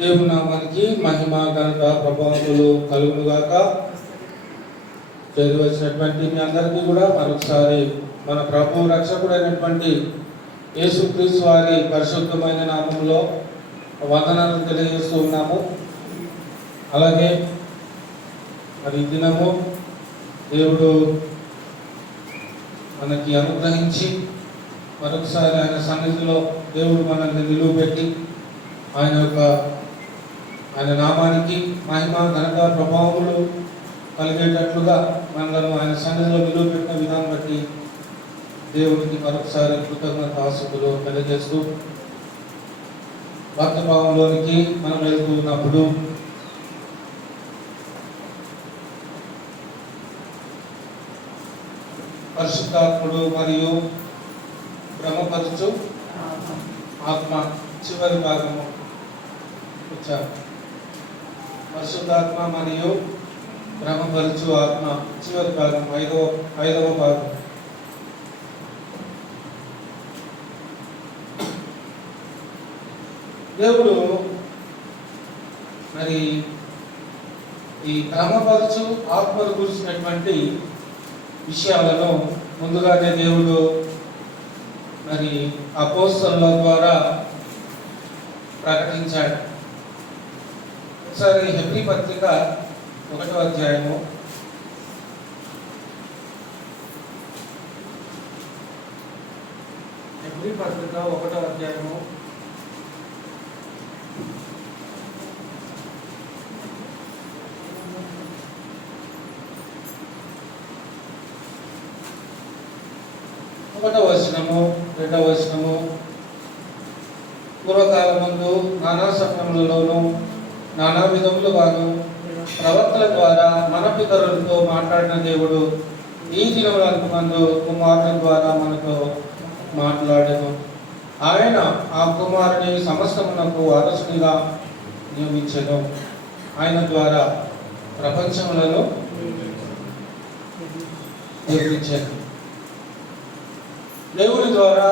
దేవుని నామానికి మహిమ ఘనత ప్రభావములు కలుగునుగాక. చదివి వచ్చినటువంటి మీ అందరికీ కూడా మరొకసారి మన ప్రభు రక్షకుడైనటువంటి యేసుక్రీస్తు వారి పరిశుద్ధమైన నామంలో వందనాలు తెలియజేస్తూ ఉన్నాము. అలాగే మరి దినము దేవుడు మనకి అనుగ్రహించి మరొకసారి ఆయన సన్నిధిలో దేవుడు మనల్ని నిలువబెట్టి ఆయన నామానికి మహిమ ఘనత ప్రభావములు కలిగేటట్లుగా మనలను ఆయన సన్నిధిలో నిలువబెట్టిన విధానం బట్టి దేవునికి మరొకసారి కృతజ్ఞతాస్తుతులు తెలియజేస్తూ భక్తిభావంలోనికి మనం వెళ్తూ ఉన్నప్పుడు పరిశుద్ధాత్ముడు మరియు బ్రహ్మపరచు ఆత్మ చివరి భాగము వచ్చారు. పరిశుద్ధాత్మ మరియు బ్రహ్మపరచు ఆత్మ చివరి భాగం ఐదవ భాగం. దేవుడు మరి ఈ బ్రహ్మపరచు ఆత్మను గురించినటువంటి విషయాలను ముందుగానే దేవుడు మరి అపోస్తలుల ద్వారా ప్రకటించాడు. ఒకసారి హెబ్రీ పత్రిక 1వ అధ్యాయము హెబ్రీ పత్రిక 1వ అధ్యాయము 1వ వచనము 2వ వచనము. పూర్వకాలమందు నానా సమయములలోనూ నానా విధములుగాను ప్రవక్తల ద్వారా మన పితరులతో మాట్లాడిన దేవుడు ఈ దినములందు కుమారుని ద్వారా మనతో మాట్లాడెను. ఆయన ఆ కుమారుని సమస్తమునకు వారసునిగా నియమించెను. ఆయన ద్వారా ప్రపంచములను నిర్మించాను. దేవుని ద్వారా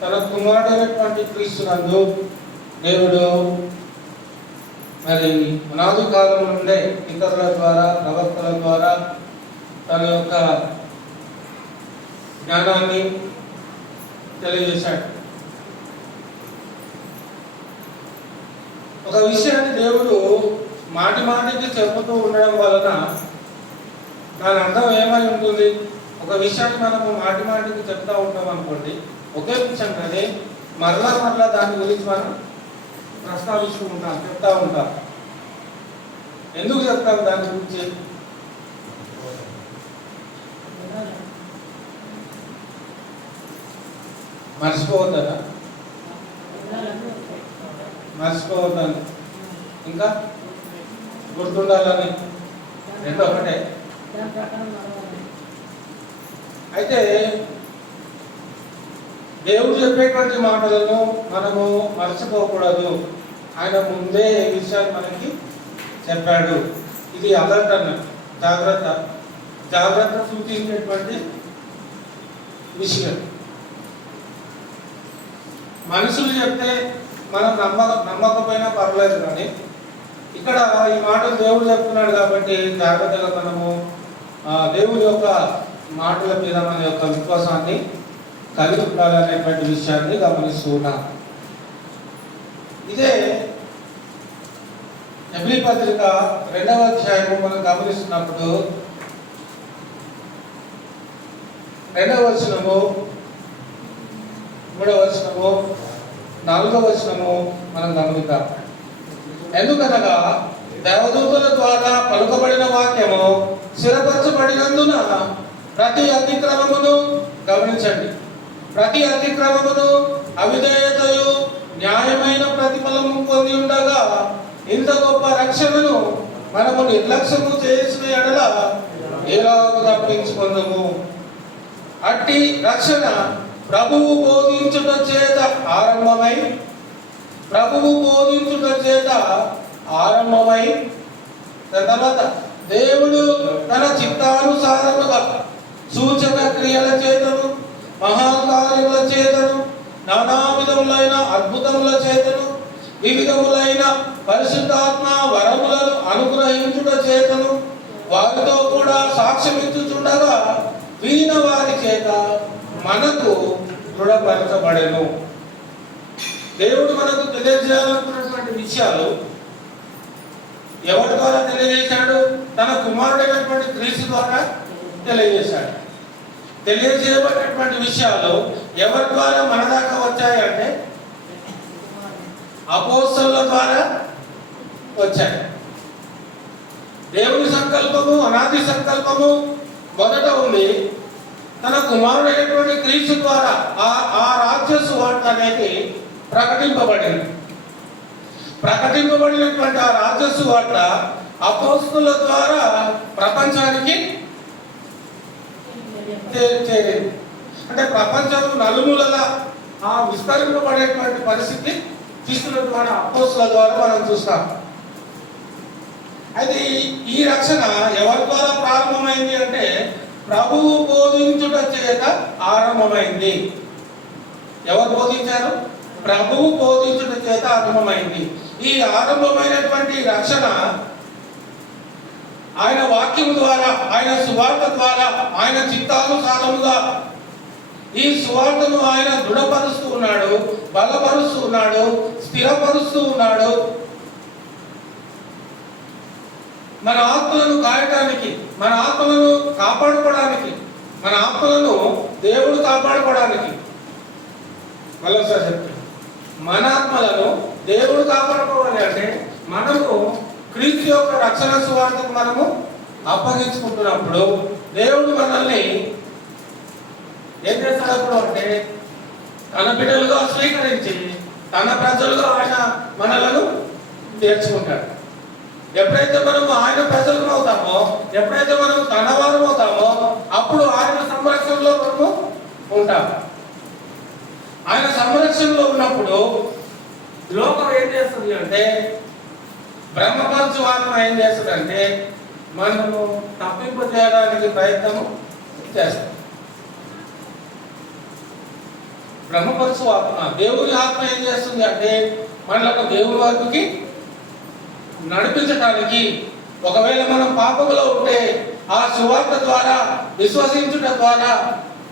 తన కుమారుడైనటువంటి క్రీస్తునందు దేవుడు మరి అనాది కాలం నుండే ఇతరుల ద్వారా ప్రవక్తల ద్వారా తన యొక్క జ్ఞానాన్ని తెలియజేశాడు. ఒక విషయాన్ని దేవుడు మాటి మాటికి చెబుతూ ఉండడం వలన దాని అర్థం ఏమై ఉంటుంది? ఒక విషయాన్ని మనము మాటి మాటికి చెప్తా ఉంటాం అనుకోండి, ఒకే విషయం కానీ మరలా దాని గురించి మనం ప్రస్తావిస్తూ ఉంటాం, చెప్తా ఉంటాం. ఎందుకు చెప్తాం దాని గురించి? మర్చిపోవద్దా? మర్చిపోవద్దని, ఇంకా గుర్తుండాలని, రెండు ఒకటే. అయితే దేవుడు చెప్పేటువంటి మాటలను మనము మర్చిపోకూడదు. ఆయన ముందే ఈ విషయాన్ని మనకి చెప్పాడు. ఇది అలర్ట్ అన్నట్టు, జాగ్రత్త సూచించేటువంటి విషయం. మనుషులు చెప్తే మనం నమ్మకపోయినా పర్లేదు, కానీ ఇక్కడ ఈ మాటలు దేవుడు చెప్తున్నాడు కాబట్టి జాగ్రత్తగా మనము దేవుడి యొక్క మాటల మీద మన యొక్క విశ్వాసాన్ని కలిగి ఉండాలనేటువంటి విషయాన్ని గమనిస్తూ ఉన్నాం. ఇదే హెబ్రీ పత్రిక 2వ అధ్యాయము మనం గమనిస్తున్నప్పుడు 2వ వచనము, 3వ వచనము, 4వ వచనము మనం గమనిద్దాం. ఎందుకనగా దేవదూతల ద్వారా పలుకబడిన వాక్యము స్థిరపరచబడినందున ప్రతి అతిక్రమమును గమనించండి, ప్రతి అతిక్రమమును అవిధేయతయు న్యాయమైన ప్రతిఫలము పొంది ఉండగా ఇంత గొప్ప రక్షణను మనము నిర్లక్ష్యము చేసిన ఎడల ఎలాగ తప్పించుకుందాము? అట్టి రక్షణ ప్రభువు బోధించుట చేత ఆరంభమై తర్వాత దేవుడు తన చిత్తానుసారముగా సూచక క్రియల చేతను మహాకార్యముల చేతను నానా విధములైన అద్భుతముల చేతను వివిధములైన పరిశుద్ధాత్మ వరములను అనుగ్రహించుట చేతను వారితో కూడా సాక్ష్యమిచ్చుచుండగా వినిన వారి చేత మనకు దృఢపరచబడెను. దేవుడు మనకు తెలియజేయాలనుకున్నటువంటి విషయాలు ఎవరి ద్వారా తెలియజేశాడు? తన కుమారుడైనటువంటి క్రీస్తు ద్వారా తెలియజేశాడు. తెలియజేయబడినటువంటి విషయాలు ఎవరి ద్వారా మన దాకా వచ్చాయంటే అపోస్తలుల ద్వారా వచ్చాయి. దేవుని సంకల్పము, అనాది సంకల్పము మొదట ఉంది. తన కుమారుడైనటువంటి క్రీస్తు ద్వారా ఆ రాజ్య సువార్త అనేది ప్రకటింపబడింది. ప్రకటింపబడినటువంటి ఆ రాజ్య సువార్త అపోస్తలుల ద్వారా ప్రపంచానికి చేరింది. అంటే ప్రపంచం నలుమూలలా ఆ విస్తరింపబడేటువంటి పరిస్థితి క్రీస్తుల ద్వారా, అపోస్తలుల ద్వారా మనం చూస్తాం. అయితే ఈ రక్షణ ఎవరి ద్వారా ప్రారంభమైంది అంటే ప్రభువు బోధించుట చేత ఆరంభమైంది. ఎవరు బోధించారు? ప్రభువు బోధించుట చేత ఆరంభమైంది. ఈ ఆరంభమైనటువంటి రక్షణ ఆయన వాక్యం ద్వారా, ఆయన సువార్త ద్వారా, ఆయన చిత్తానుసారముగా ఈ సువార్తను ఆయన దృఢపరుస్తూ ఉన్నాడు, బలపరుస్తూ ఉన్నాడు, స్థిరపరుస్తూ ఉన్నాడు. మన ఆత్మలను కాయటానికి, మన ఆత్మలను కాపాడుకోవడానికి, మన ఆత్మలను దేవుడు కాపాడుకోవడానికి, మళ్ళొకసారి చెప్తాను, మన ఆత్మలను దేవుడు కాపాడుకోవాలి అంటే మనము క్రీస్తు యొక్క రక్షణ సువార్తకు మనము అప్పగించుకుంటున్నప్పుడు దేవుడు మనల్ని ఏం చేస్తాడు అంటే తన బిడ్డలుగా స్వీకరించి తన ప్రజలుగా ఆయన మనలను చేర్చుకుంటాడు. ఎప్పుడైతే మనము ఆయన ప్రజలు అవుతామో, ఎప్పుడైతే మనము తన వారం అవుతామో, అప్పుడు ఆయన సంరక్షణలో మనము ఉంటాము. ఆయన సంరక్షణలో ఉన్నప్పుడు లోకం ఏం చేస్తుంది అంటే, బ్రహ్మపరచు ఆత్మ ఏం చేస్తుందంటే మనము తప్పింపు చేయడానికి ప్రయత్నం చేస్తాం. బ్రహ్మపరచు ఆత్మ, దేవుని ఆత్మ ఏం చేస్తుంది అంటే మనకు దేవుని వైపుకి నడిపించడానికి, ఒకవేళ మనం పాపంలో ఉంటే ఆ సువార్త ద్వారా విశ్వసించుట ద్వారా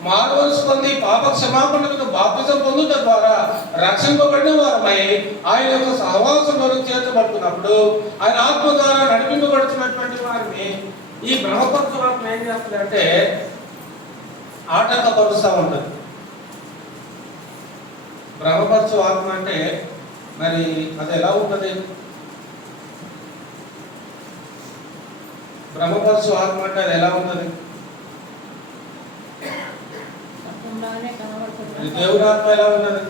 మానవలసి పొంది పాప క్షమాపణకు బాప్తిజం పొందుట ద్వారా రక్షింపబడిన వారమై ఆయన యొక్క సహవాసంలో చేర్చబడుతున్నప్పుడు ఆయన ఆత్మ ద్వారా నడిపింపబడుతున్నటువంటి వారిని ఈ బ్రహ్మపరచు ఆత్మ ఏం చేస్తుందంటే ఆటంకపరుస్తూ ఉంటుంది. బ్రహ్మపరచు ఆత్మ అంటే మరి అది ఎలా ఉంటుంది? బ్రహ్మపరచు ఆత్మ అంటే అది ఎలా ఉంటుంది? దేవుని ఆత్మ ఎలా ఉన్నది?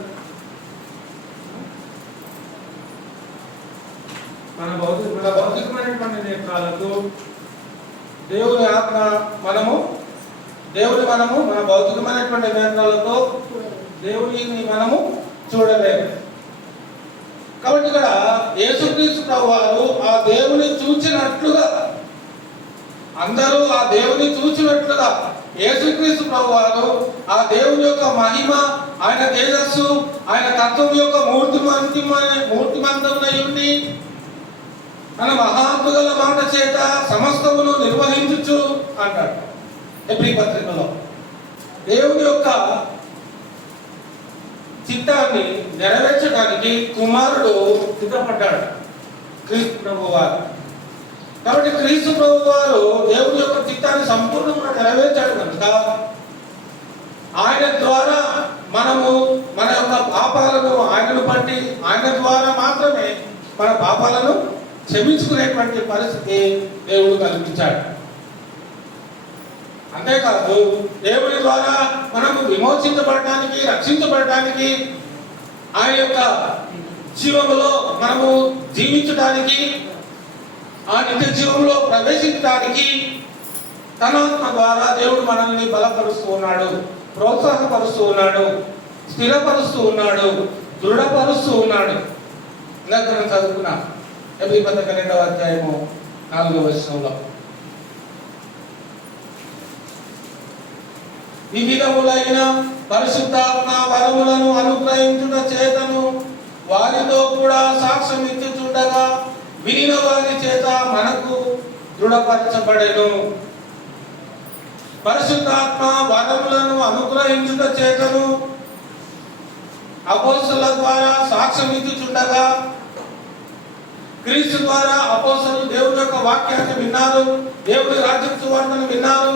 మన భౌతికమైనటువంటి నేత్రాలకు దేవుని ఆత్మ దేవుని మన భౌతికమైనటువంటి నేత్రాలతో దేవుని మనము చూడలేము. కాబట్టి ఇక్కడ యేసుక్రీస్తు ప్రభువారు ఆ దేవుని చూచినట్లుగా, అందరూ ఆ దేవుని చూచినట్లుగా యేసుక్రీస్తు ప్రభువారు ఆ దేవుని యొక్క మహిమ, ఆయన తేజస్సు, ఆయన తత్వం యొక్క మూర్తిమంతమునై ఉండి మన మహాత్ముల మాట చేత సమస్తమును నిర్వహించుచు అంటాడు ఎబ్రీ పత్రికలో. దేవుని యొక్క చిత్తాన్ని నెరవేర్చడానికి కుమారుడు సిద్ధపడ్డాడు, క్రీస్తు ప్రభువారు. కాబట్టి క్రీస్తు ప్రభువారు దేవుని యొక్క చిత్తాన్ని సంపూర్ణంగా నెరవేర్చాడు కనుక ఆయన ద్వారా మనము మన యొక్క పాపాలను ఆయనను బట్టి, ఆయన ద్వారా మాత్రమే మన పాపాలను క్షమించుకునేటువంటి పరిస్థితి దేవుడు కల్పించాడు. అంతేకాదు దేవుని ద్వారా మనము విమోచించబడటానికి, రక్షించబడటానికి, ఆయన యొక్క జీవములో మనము జీవించడానికి, ఆ నిత్య జీవంలో ప్రవేశించడానికి తన ఆత్మ ద్వారా దేవుడు మనల్ని బలపరుస్తూ ఉన్నాడు, ప్రోత్సాహపరుస్తూ ఉన్నాడు, స్థిరపరుస్తూ ఉన్నాడు, దృఢపరుస్తూ ఉన్నాడు. ఇందాక మనం చదువుకున్నాం ఎబ్రీ పత్రిక 2వ అధ్యాయము 4వ వచనంలో వివిధములైన పరిశుద్ధాత్మ వరములను అనుగ్రహించుట చేతను వారితో కూడా సాక్ష్యం ఇచ్చుచుండగా వినిన వారి చేత మనకు దృఢపరచబడెను. పరిశుద్ధాత్మ వరములను అనుగ్రహించుట చేతను అపోస్తలుల ద్వారా సాక్ష్యం ఇచ్చుచుండగా, క్రీస్తు ద్వారా అపోస్తలులు దేవుని యొక్క వాక్యాన్ని విన్నారు, దేవుని రాజ్య సువార్తను విన్నారు.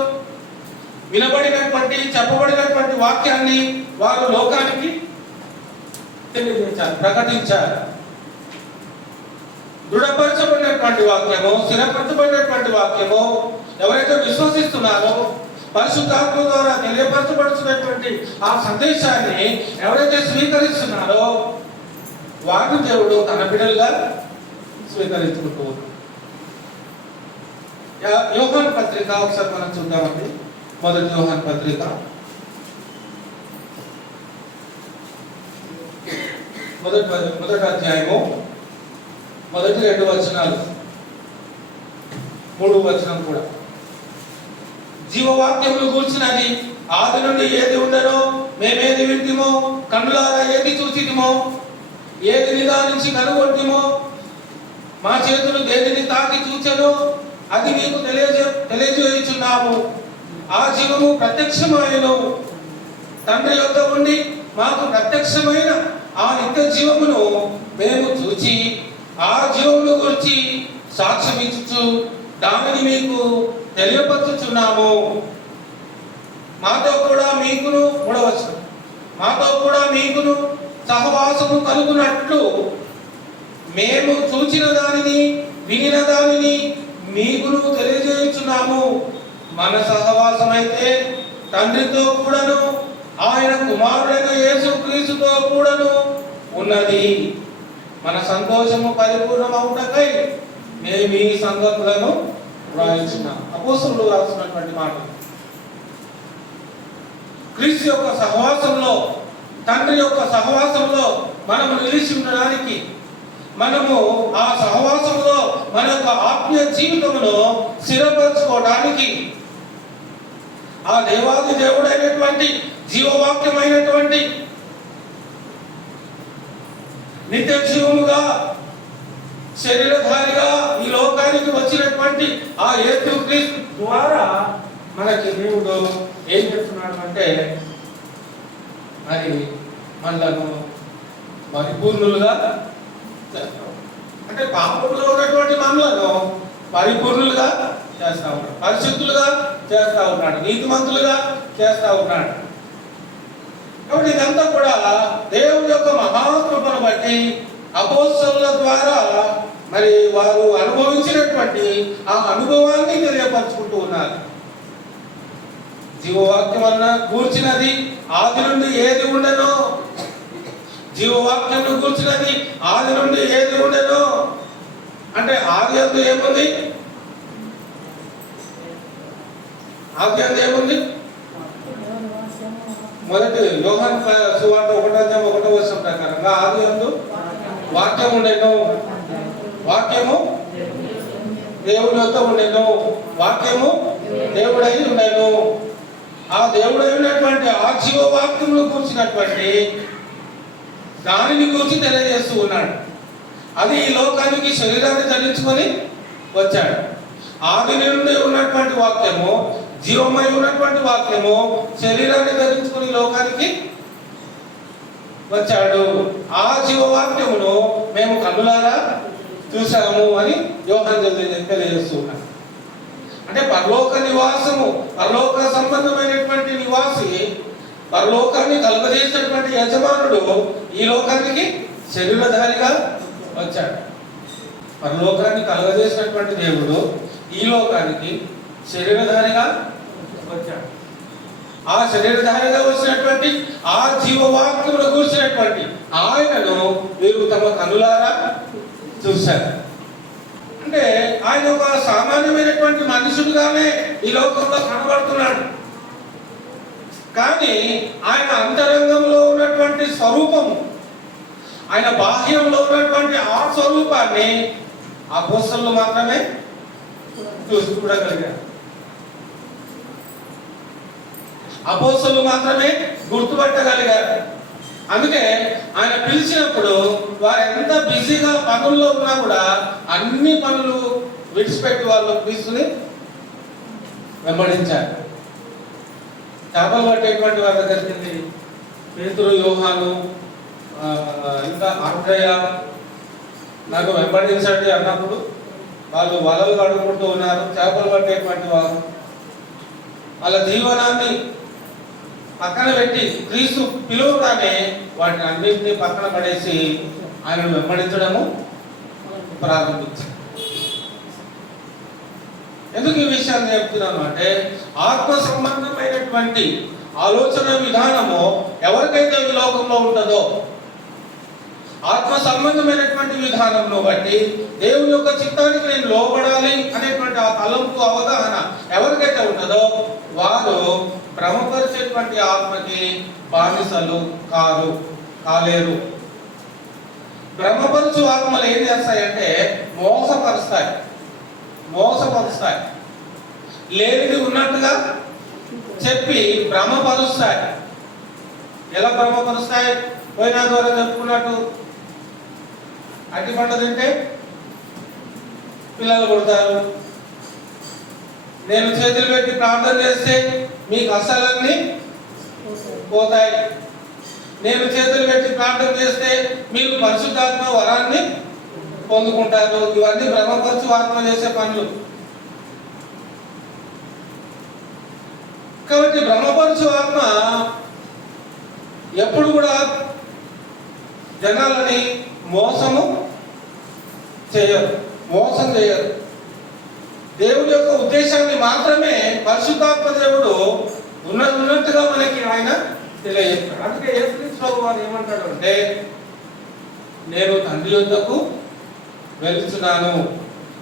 వినబడినటువంటి చెప్పబడినటువంటి వాక్యాన్ని వారు లోకానికి తెలియజేశారు, ప్రకటించారు. దృఢపరచబడినటువంటి వాక్యము, స్థిరపరచబడినటువంటి వాక్యము ఎవరైతే విశ్వసిస్తున్నారో, పరిశుద్ధాత్మ ద్వారా తెలియపరచబడుతున్నటువంటి ఆ సందేశాన్ని ఎవరైతే స్వీకరిస్తున్నారో వారిని దేవుడు తన బిడ్డలుగా స్వీకరించుకుంటూ ఉన్నాడు. యోహాను పత్రిక ఒకసారి మనం చూద్దామండి. మొదటి యోహాను పత్రిక మొదటి అధ్యాయము మొదటి 2 వచనాలు, 3 వచనం కూడా. జీవవాక్యమును గూర్చినది ఆది నుండి ఏది ఉండనో మేమేది వింటిమో, కన్నులారా ఏది చూసిటిమో, ఏది నిదానించి కనుగొంటిమో, మా చేతులు దేనిని తాకి చూచెనో అది మీకు తెలియజేయుచున్నాము. ఆ జీవము ప్రత్యక్షమైనను తండ్రి యొద్ద ఉండి మాకు ప్రత్యక్షమైన ఆ నిత్య జీవమును మేము చూచి ఆ జీవమును గురించి సాక్ష్యం ఇచ్చుచు దానిని మీకు తెలియపరచుచున్నాము. మాతో కూడా మీకును, 3వ వచనం, మాతో కూడా మీకును సహవాసము కలుగునట్లు మేము చూచిన దానిని వినిన దానిని మీకును తెలియజేయుచున్నాము. మన సహవాసం అయితే తండ్రితో కూడాను ఆయన కుమారుడైన యేసుక్రీస్తుతో కూడాను ఉన్నది. మన సంతోషము పరిపూర్ణమవుటకై మేము ఈ సంగతులను వ్రాయించున్నాం. అపోస్తలులు రాస్తున్నటువంటి మాట. క్రీస్తు యొక్క సహవాసంలో, తండ్రి యొక్క సహవాసంలో మనము నిలిచి ఉండడానికి, మనము ఆ సహవాసంలో మన యొక్క ఆత్మీయ జీవితంలో స్థిరపరచుకోవడానికి ఆ దేవాది దేవుడైనటువంటి జీవవాక్యమైనటువంటి నిత్య జీవముగా శరీరధారిగా ఈ లోకానికి వచ్చినటువంటి ఆ యేసుక్రీస్తు ద్వారా మనకి దేవుడు ఏం చేస్తున్నాడు అంటే, మరి మనలను పరిపూర్ణులుగా చేస్తాం. అంటే పాపంలో ఉన్నటువంటి మనలను పరిపూర్ణులుగా చేస్తా ఉన్నాడు, పరిశుద్ధులుగా చేస్తా ఉన్నాడు, నీతిమంతులుగా చేస్తా ఉన్నాడు. కాబట్టి ఇదంతా కూడా దేవుని యొక్క మహాకృపను బట్టి అపోస్తలుల ద్వారా మరి వారు అనుభవించినటువంటి ఆ అనుభవాన్ని తెలియపరచుకుంటూ ఉన్నారు. జీవవాక్యం అన్న కూర్చున్నది ఆది నుండి ఏది ఉండనో, జీవవాక్యం కూర్చున్నది ఆది నుండి ఏది ఉండనో అంటే ఆది అందు ఏముంది? ఆది అందు ఏముంది? మొదటి యోహాను సువార్త 1:1 వచనం ప్రకారంగా ఆది అందు వాక్యం ఉండెను, వాక్యము దేవునితో ఉండెను, వాక్యము దేవుడై ఉండెను. ఆ దేవుడై ఉన్నటువంటి ఆ జీవవాక్యమును కూర్చున్నటువంటి దానిని గురించి తెలియజేస్తూ ఉన్నాడు. అది ఈ లోకానికి శరీరాన్ని ధరించుకొని వచ్చాడు. ఆది నుండి ఉన్నటువంటి వాక్యము, జీవమై ఉన్నటువంటి వాక్యము శరీరాన్ని ధరించుకుని లోకానికి వచ్చాడు. ఆ జీవవాక్యమును మేము కన్నులారా చూసాము అని యోహాను తెలియజేస్తూ ఉన్నాడు. అంటే పరలోక నివాసము, పరలోక సంబంధమైనటువంటి నివాసి, పరలోకాన్ని కలుగజేసినటువంటి యజమానుడు ఈ లోకానికి శరీరధారిగా వచ్చాడు. పరలోకాన్ని కలుగజేసినటువంటి దేవుడు ఈ లోకానికి శరీరధారిగా వచ్చాడు. ఆ శరీరధారిగా వచ్చినటువంటి ఆ జీవవాక్యమును కూర్చున్నటువంటి ఆయనను వీరు తమ కనులారా చూశారు. అంటే ఆయన ఒక సామాన్యమైనటువంటి మనుషుడుగానే ఈ లోకంలో కనబడుతున్నాడు. కానీ ఆయన అంతరంగంలో ఉన్నటువంటి స్వరూపము, ఆయన బాహ్యంలో ఉన్నటువంటి ఆ స్వరూపాన్ని అపోస్తలులు మాత్రమే చూడగలిగారు, అపోస్తలులు మాత్రమే గుర్తుపట్టగలిగారు. అందుకే ఆయన పిలిచినప్పుడు వారు ఎంత బిజీగా పనుల్లో ఉన్నా కూడా అన్ని పనులు విడిచిపెట్టి వాళ్ళు క్రీస్తుని వెంబడించారు. చేపలు పట్టేటువంటి వారి దగ్గరికి పేతురు, యోహాను, ఇంకా ఆంధ్రయ్య నాకు వెంబడించండి అన్నప్పుడు వాళ్ళు వలలు కడుక్కుంటూ ఉన్నారు. చేపలు పట్టేటువంటి వారు వాళ్ళ జీవనాన్ని పక్కన పెట్టి క్రీస్తు పిలువగానే వాటిని అన్నింటినీ పక్కన పడేసి ఆయనను వెంబడించడము ప్రారంభించారు. ఎందుకు ఈ విషయాన్ని చెప్తున్నాను అంటే, ఆత్మ సంబంధమైనటువంటి ఆలోచన విధానము ఎవరికైతే ఈ లోకంలో ఉంటుందో, ఆత్మ సంబంధమైనటువంటి విధానంలో బట్టి దేవుని యొక్క చిత్తానికి నేను లోబడాలి అనేటువంటి ఆ తలంపు, అవగాహన ఎవరికైతే ఉంటుందో వారు భ్రమపరిచేటువంటి ఆత్మకి బానిసలు కాలేరు. భ్రమపరచు ఆత్మలు ఏం చేస్తాయంటే మోసపరుస్తాయి, లేనిది ఉన్నట్టుగా చెప్పి భ్రమపరుస్తాయి. ఎలా భ్రమపరుస్తాయి? పోయినా ద్వారా చెప్పుకున్నట్టు అట్టి పంట తింటే పిల్లలు కొడతారు, నేను చేతులు పెట్టి ప్రార్థన చేస్తే మీ కష్టాలన్నీ పోతాయి, నేను చేతులు పెట్టి ప్రార్థన చేస్తే మీరు పరిశుద్ధాత్మ వరాన్ని పొందుకుంటారు. ఇవన్నీ బ్రహ్మపరచు ఆత్మ చేసే పనులు. కాబట్టి బ్రహ్మపరచు ఆత్మ ఎప్పుడు కూడా జనాలని మోసం చేయరు. దేవుడి యొక్క ఉద్దేశాన్ని మాత్రమే పరిశుద్ధాత్మ దేవుడు ఉన్నట్టుగా మనకి ఆయన తెలియజేస్తాడు. అందుకే యేసుక్రీస్తు వారు ఏమంటాడు అంటే, నేను తండ్రి యొద్దకు వెళ్తున్నాను,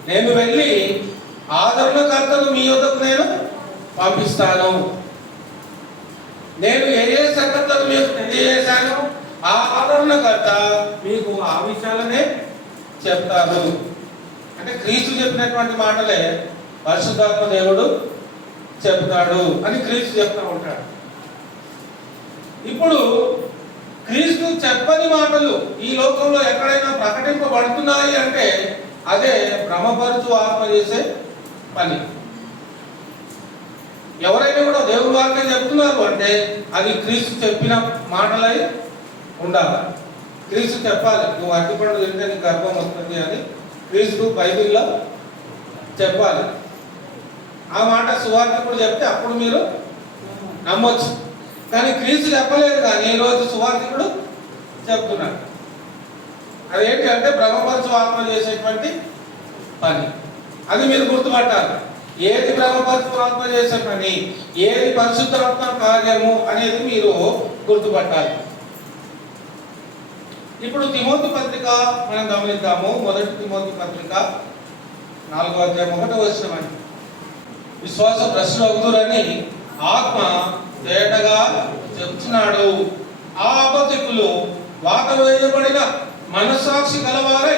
నేను వెళ్ళి ఆదరణకర్తను మీ యొద్దకు నేను పంపిస్తాను, నేను ఏ సంగతులు మీకు తెలియజేశాను ఆ ఆదరణకర్త మీకు ఆ విషయాలనే చెప్తాను. అంటే క్రీస్తు చెప్పినటువంటి మాటలే పరిశుద్ధాత్మ దేవుడు చెప్తాడు అని క్రీస్తు చెప్తూ ఉంటాడు. ఇప్పుడు క్రీస్తు చెప్పని మాటలు ఈ లోకంలో ఎక్కడైనా ప్రకటింపబడుతున్నాయి అంటే అదే భ్రమపరచు ఆత్మ చేసే పని. ఎవరైనా కూడా దేవుని వాక్యం చెప్తున్నారు అంటే అది క్రీస్తు చెప్పిన మాటలై ఉండాలి. క్రీస్తు చెప్పాలి, నువ్వు అరటిపండు తింటే నీకు గర్భం వస్తుంది అని క్రీస్తు బైబిల్లో చెప్పాలి. ఆ మాట సువార్తికుడు చెప్తే అప్పుడు మీరు నమ్మొచ్చు. కానీ క్రీస్తు చెప్పలేదు, కానీ ఈరోజు సువార్తికుడు చెప్తున్నాడు. అదేంటి అంటే బ్రహ్మపరచు ఆత్మ చేసేటువంటి పని. అది మీరు గుర్తుపట్టాలి. ఏది బ్రహ్మపరచు ఆత్మ చేసే పని, ఏది పరిశుద్ధాత్మ కార్యము అనేది మీరు గుర్తుపట్టాలి. ఇప్పుడు తిమోతి పత్రిక మనం గమనిద్దాము. మొదటి తిమోతి పత్రిక 4వ అధ్యాయం 1వ వచనం. విశ్వాస భ్రష్టులు అవుదురని ఆత్మ తేటగా చెప్తున్నాడు. ఆ అబద్ధికులు వాత వేయబడిన మనస్సాక్షి గలవారై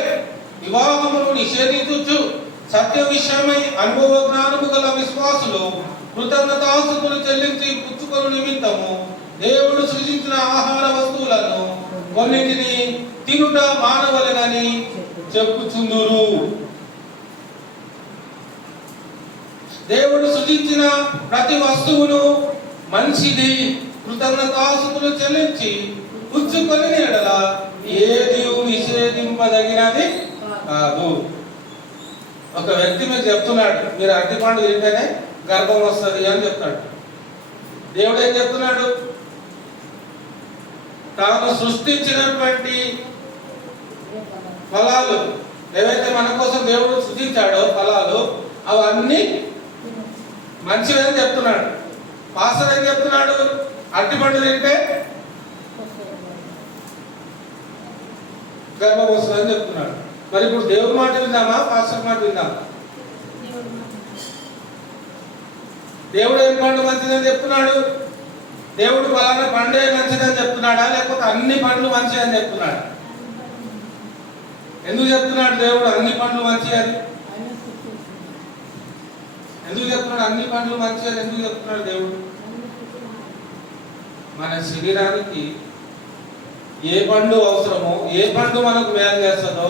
వివాహమును నిషేధించు సత్య విషయమై అనుభవ జ్ఞానము గల విశ్వాసులు కృతజ్ఞతాస్తుతులు చెల్లించి పుచ్చుకొను నిమిత్తము దేవుడు సృజించిన ఆహార వస్తువులను కొన్నింటిని తినుట మానవలెనని చెప్పుచుందురు. దేవుడు సృజించిన ప్రతి వస్తువును మంచిది కృతజ్ఞతాస్తుతులు చెల్లించి పుచ్చుకొని ఎడల ఏది నిషేధింపదగినది కాదు. ఒక వ్యక్తి మీకు చెప్తున్నాడు, మీరు అరటిపండు తింటేనే గర్భం వస్తుంది అని చెప్తాడు. దేవుడు ఏం చెప్తున్నాడు? తాను సృష్టించినటువంటి ఫలాలు ఏవైతే మన కోసం దేవుడు సృష్టించాడో ఫలాలు అవన్నీ మంచివని చెప్తున్నాడు. పాస్టర్ ఏం చెప్తున్నాడు? అరటిపండు తింటే గర్భం వస్తుందని చెప్తున్నాడు. మరి ఇప్పుడు దేవుడి మాట విందామా, పాస్టర్ మాట విందామా? దేవుడు ఏం పండు మంచిదని చెప్తున్నాడు? దేవుడు ఫలానా పండే మంచిదని చెప్తున్నాడా, లేకపోతే అన్ని పండ్లు మంచి అని చెప్తున్నాడు? ఎందుకు చెప్తున్నాడు దేవుడు అన్ని పండ్లు మంచి అని? ఎందుకు చెప్తున్నాడు అన్ని పండ్లు మంచి అని? ఎందుకు చెప్తున్నాడు దేవుడు? మన శరీరానికి ఏ పండు అవసరమో, ఏ పండు మనకు మేలు చేస్తుందో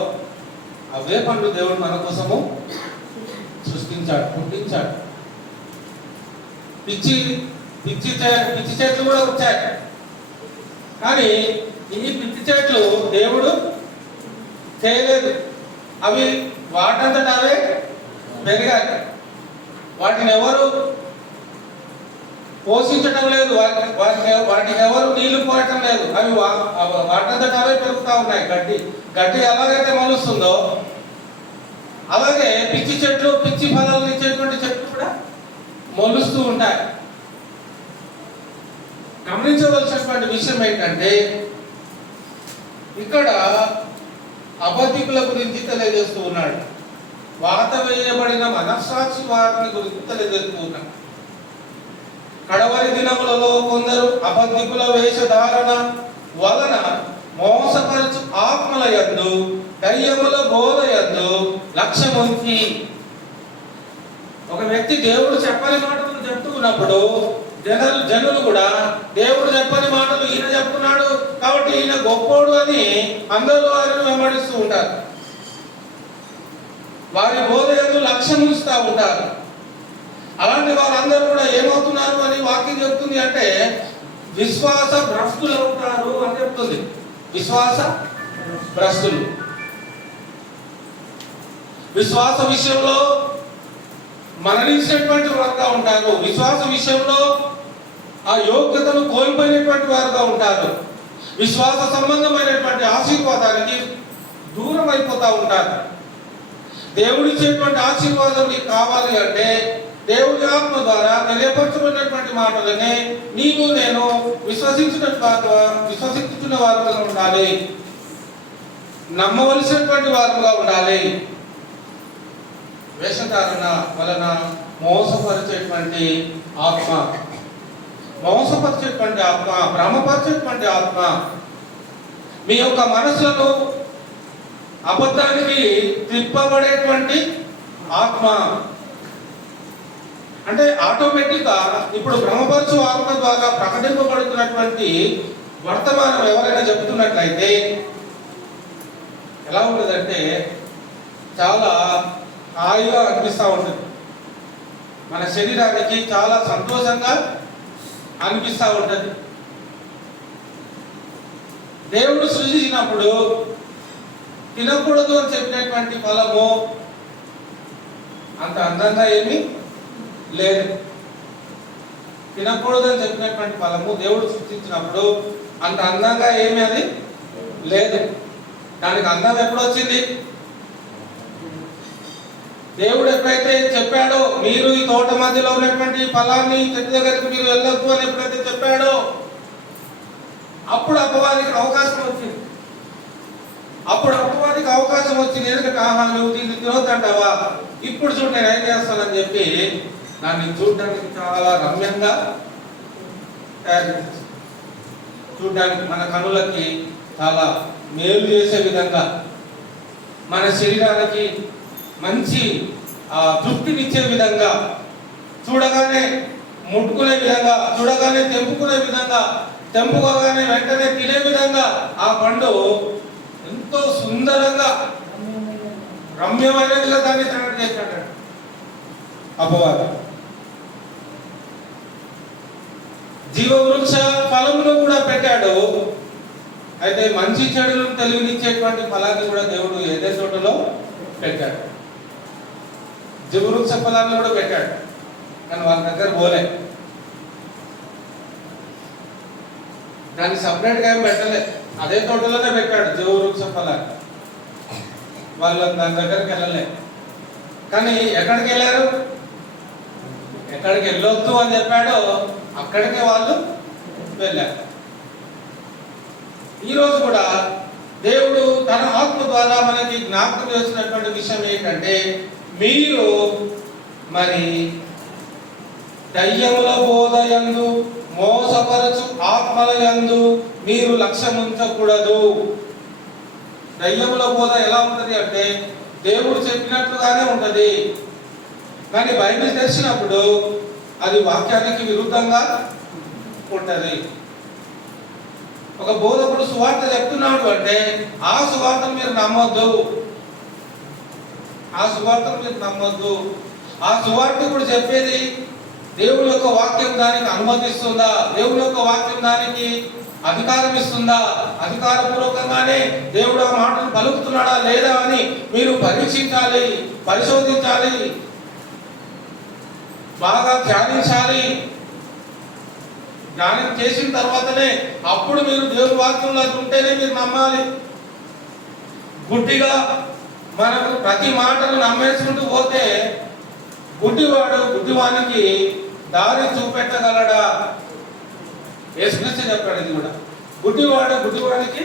అవే పండు దేవుడు మన కోసము సృష్టించాడు, పుట్టించాడు. పిచ్చి పిచ్చి పిచ్చి చెట్లు కూడా వచ్చాయి, కానీ ఈ పిచ్చి చెట్లు దేవుడు చేయలేదు. అవి వాటంతట అవే పెరిగాయి. వాటిని ఎవరు పోషించడం లేదు, వాటికి ఎవరు నీళ్లు పోయటం లేదు. అవి వాటంతట అవే పెరుగుతూ ఉన్నాయి. గడ్డి ఎలాగైతే మొలుస్తుందో అలాగే పిచ్చి చెట్లు, పిచ్చి ఫలాలు ఇచ్చేటువంటి చెట్లు కూడా మొలుస్తూ ఉంటాయి. గమనించవలసినటువంటి విషయం ఏంటంటే ఇక్కడ అబద్ధికుల గురించి తెలియజేస్తూ ఉన్నాడు. వాత వేయబడిన మనస్సాక్షి వారిని గురించి తెలియజేస్తూ ఉన్నాడు. కడవరి దినములలో కొందరు అబద్ధికుల వేషధారణ వలన మోసపరచు ఆత్మల యందు దయ్యముల బోధ యందు లక్ష్యముంచి, ఒక వ్యక్తి దేవుడు చెప్పని మాటలు చెప్తూ ఉన్నప్పుడు జనులు కూడా దేవుడు చెప్పని మాటలు ఈయన చెప్తున్నాడు కాబట్టి ఈయన గొప్పోడు అని అందరూ వారిని వెంబడిస్తూ ఉంటారు. వారి బోధ యందు లక్ష్యం ఉంచుతూ ఉంటారు. అలాంటి వారందరూ కూడా ఏమవుతున్నారు అని వాక్యం చెప్తుంది అంటే విశ్వాస భ్రష్టులు అవుతారు అని చెప్తుంది. విశ్వాస భ్రష్టులు. విశ్వాస విషయంలో మరణించినటువంటి వారుగా ఉంటారు. విశ్వాస విషయంలో ఆ యోగ్యతను కోల్పోయినటువంటి వారుగా ఉంటారు. విశ్వాస సంబంధమైనటువంటి ఆశీర్వాదానికి దూరం అయిపోతూ ఉంటారు. దేవుడిచ్చేటువంటి ఆశీర్వాదం నీకు కావాలి అంటే దేవుడి ఆత్మ ద్వారా తెలియపరచబడినటువంటి మాటలనే నీవు నేను విశ్వసించుతున్న వారుగా ఉండాలి, నమ్మవలసినటువంటి వారుగా ఉండాలి. వేషధారణ వలన మోసపరిచేటువంటి ఆత్మ, భ్రమపరిచేటువంటి ఆత్మ, మీ యొక్క మనసులను అబద్ధానికి తిప్పబడేటువంటి ఆత్మ. అంటే ఆటోమేటిక్గా ఇప్పుడు బ్రహ్మపరచు ఆత్మ ద్వారా ప్రకటింపబడుతున్నటువంటి వర్తమానం ఎవరైనా చెబుతున్నట్లయితే ఎలా ఉంటుందంటే చాలా హాయిగా అనిపిస్తూ ఉంటుంది. మన శరీరానికి చాలా సంతోషంగా అనిపిస్తూ ఉంటుంది. దేవుడు సృజించినప్పుడు తినకూడదు అని చెప్పినటువంటి ఫలము అంత అందంగా ఏమీ లేదు. తినకూడదు అని చెప్పినటువంటి ఫలము దేవుడు సృష్టించినప్పుడు అంత అందంగా ఏమీ అది లేదు. దానికి అందం ఎప్పుడు వచ్చింది? దేవుడు ఎప్పుడైతే చెప్పాడో మీరు ఈ తోట మధ్యలో ఉన్నటువంటి ఫలాన్ని చెట్టు దగ్గరికి మీరు వెళ్ళొద్దు అని ఎప్పుడైతే చెప్పాడో అప్పుడు అపవాదికి అవకాశం వచ్చింది. ఎందుకంటే ఆహా నువ్వు దీన్ని తినొద్దంటావా, ఇప్పుడు చూడు నేను ఏం చేస్తానని చెప్పి దాన్ని చూడడానికి చాలా రమ్యంగా తయారు చేసి, చూడడానికి మన కనులకి చాలా మేలు చేసే విధంగా, మన శరీరానికి మంచి తృప్తినిచ్చే విధంగా, చూడగానే ముట్టుకునే విధంగా, చూడగానే తెంపుకునే విధంగా, తెంపుకోగానే వెంటనే తినే విధంగా ఆ పండు ఎంతో సుందరంగా రమ్యమైనదిగా దాన్ని తయారు చేశాడు అపవాది. జీవవృక్ష ఫలమును కూడా పెట్టాడు. అయితే మంచి చెడులను తెలివినిచ్చేటువంటి ఫలాన్ని కూడా దేవుడు ఏదే చోటలో పెట్టాడు. జీవవృక్ష ఫలాన్ని కూడా పెట్టాడు, కానీ వాళ్ళ దగ్గర పోలే. దాన్ని సపరేట్గా ఏం పెట్టలే, అదే తోటలోనే పెట్టాడు జీవవృక్ష ఫలాన్ని. వాళ్ళు దాని దగ్గరికి వెళ్ళలే. కానీ ఎక్కడికి వెళ్ళారు? ఎక్కడికి వెళ్ళొద్దు అని చెప్పాడో అక్కడికే వాళ్ళు వెళ్ళారు. ఈరోజు కూడా దేవుడు తన ఆత్మ ద్వారా మనకి జ్ఞాపకం చేస్తున్నటువంటి విషయం ఏంటంటే, మీరు మరి దయ్యముల బోధ యందు మోసపరచు ఆత్మల యందు మీరు లక్ష్యం ఉంచకూడదు. దయ్యముల బోధ ఎలా ఉంటది అంటే దేవుడు చెప్పినట్లుగానే ఉంటది, కానీ బైబిల్ తెచ్చినప్పుడు అది వాక్యానికి విరుద్ధంగా ఉంటది. ఒక బోధకుడు సువార్త చెప్తున్నాడు అంటే ఆ సువార్తను మీరు నమ్మొద్దు. ఆ సువార్తను మీరు నమ్మొద్దు. ఆ సువార్తికుడు చెప్పేది దేవుని యొక్క వాక్యం దానికి అనుమతిస్తుందా? దేవుని యొక్క వాక్యం దానికి అధికారం ఇస్తుందా? అధికారపూర్వకంగానే దేవుడు ఆ మాటను పలుకుతున్నాడా లేదా అని మీరు పరీక్షించాలి, పరిశోధించాలి, బాగా ధ్యానించాలి. ధ్యానం చేసిన తర్వాతనే అప్పుడు మీరు దేవుని వాక్యంలో ఉంటేనే మీరు నమ్మాలి. గుడ్డిగా మనకు ప్రతి మాటను నమ్మేసుకుంటూ పోతే గుడ్డివాడు గుడ్డివానికి దారి చూపెట్టగలడా? యేసుక్రీస్తు చెప్పాడు ఇది కూడా. గుడ్డివాడు గుడ్డివానికి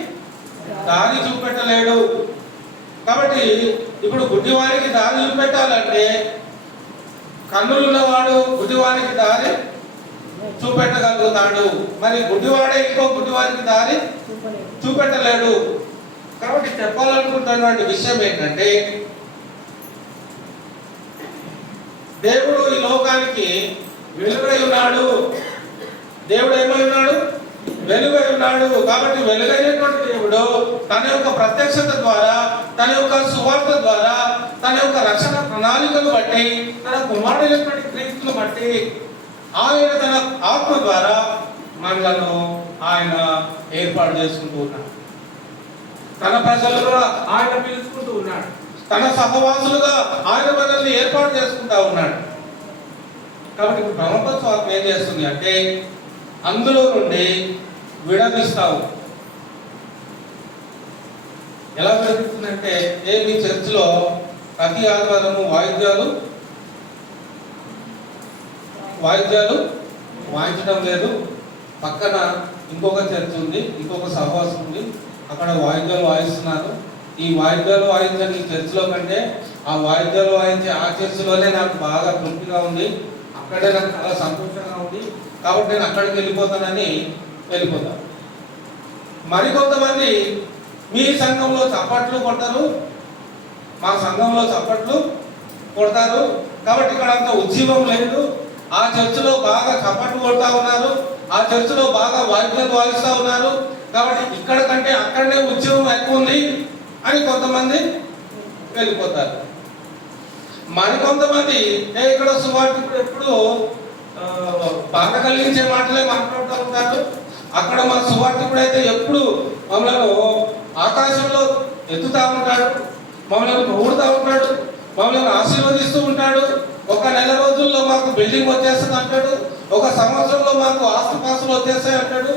దారి చూపెట్టలేడు. కాబట్టి ఇప్పుడు గుడ్డివానికి దారి చూపెట్టాలంటే కన్నులున్నవాడు గుడ్డివానికి దారి చూపెట్టగలుగుతాడు. మరి గుడ్డివాడే ఇంకో గుడ్డివానికి దారి చూపెట్టలేడు. కాబట్టి చెప్పాలనుకుంటున్నటువంటి విషయం ఏంటంటే దేవుడు ఈ లోకానికి వెలుగై ఉన్నాడు. దేవుడు ఏమై ఉన్నాడు? వెలుగై ఉన్నాడు. కాబట్టి వెలుగైనటువంటి దేవుడు తన యొక్క ప్రత్యక్షత ద్వారా, తన యొక్క సువార్త ద్వారా, తన యొక్క రక్షణ ప్రణాళికలు బట్టి, తన కుమారుడైనటువంటి క్రీస్తును బట్టి ఆయన తన ఆత్మ ద్వారా మనలను ఆయన ఏర్పాటు చేసుకుంటూ ఉన్నాడు. తన ప్రజలుగా ఆయన పిలుచుకుంటూ ఉన్నాడు. తన సహవాసులుగా ఆయన మనల్ని ఏర్పాటు చేసుకుంటూ ఉన్నాడు. కాబట్టి ఇప్పుడు బ్రహ్మోత్సవం ఏం చేస్తుంది అంటే అందులో నుండి విడదీస్తావు. ఎలా విడదీస్తుందంటే మీ చర్చిలో ప్రతి ఆదివారము వాయిద్యాలు వాయించడం లేదు. పక్కన ఇంకొక చర్చ్ ఉంది, ఇంకొక సహవాసం ఉంది, అక్కడ వాయిద్యాలు వాయిస్తున్నారు. ఈ వాయిద్యాలు వాయించని ఈ చర్చిలో కంటే ఆ వాయిద్యాలు వాయించే ఆ చర్చిలోనే నాకు బాగా తృప్తిగా ఉంది, అక్కడే నాకు చాలా సంతోషంగా ఉంది, కాబట్టి నేను అక్కడికి వెళ్ళిపోతానని వెళ్ళిపోతాను. మరికొంతమంది మీ సంఘంలో చప్పట్లు కొడతారు, మా సంఘంలో చప్పట్లు కొడతారు, కాబట్టి ఇక్కడ అంత ఉజ్జీవం లేదు. ఆ చర్చిలో బాగా చప్పట్లు కొడతా ఉన్నారు, ఆ చర్చిలో బాగా వాయిద్యాలు వాయిస్తూ ఉన్నారు, కాబట్టి ఇక్కడ కంటే అక్కడనే ఉద్యోగం ఎక్కువ ఉంది అని కొంతమంది వెళ్ళిపోతారు. మరికొంతమంది ఇక్కడ సువార్తికుడు ఎప్పుడు బాధ కలిగించే మాటలే మాట్లాడుతూ ఉంటారు, అక్కడ మన సువార్తికుడు అయితే ఎప్పుడు మమ్మల్ని ఆకాశంలో ఎత్తుతూ ఉంటాడు, మమ్మల్ని పొగుడుతూ ఉంటాడు, మమ్మల్ని ఆశీర్వదిస్తూ ఉంటాడు. ఒక నెల రోజుల్లో మాకు బిల్డింగ్ వచ్చేస్తుంది అంటాడు, ఒక సంవత్సరంలో మాకు ఆస్తుపాస్తులు వచ్చేస్తాయి అంటాడు,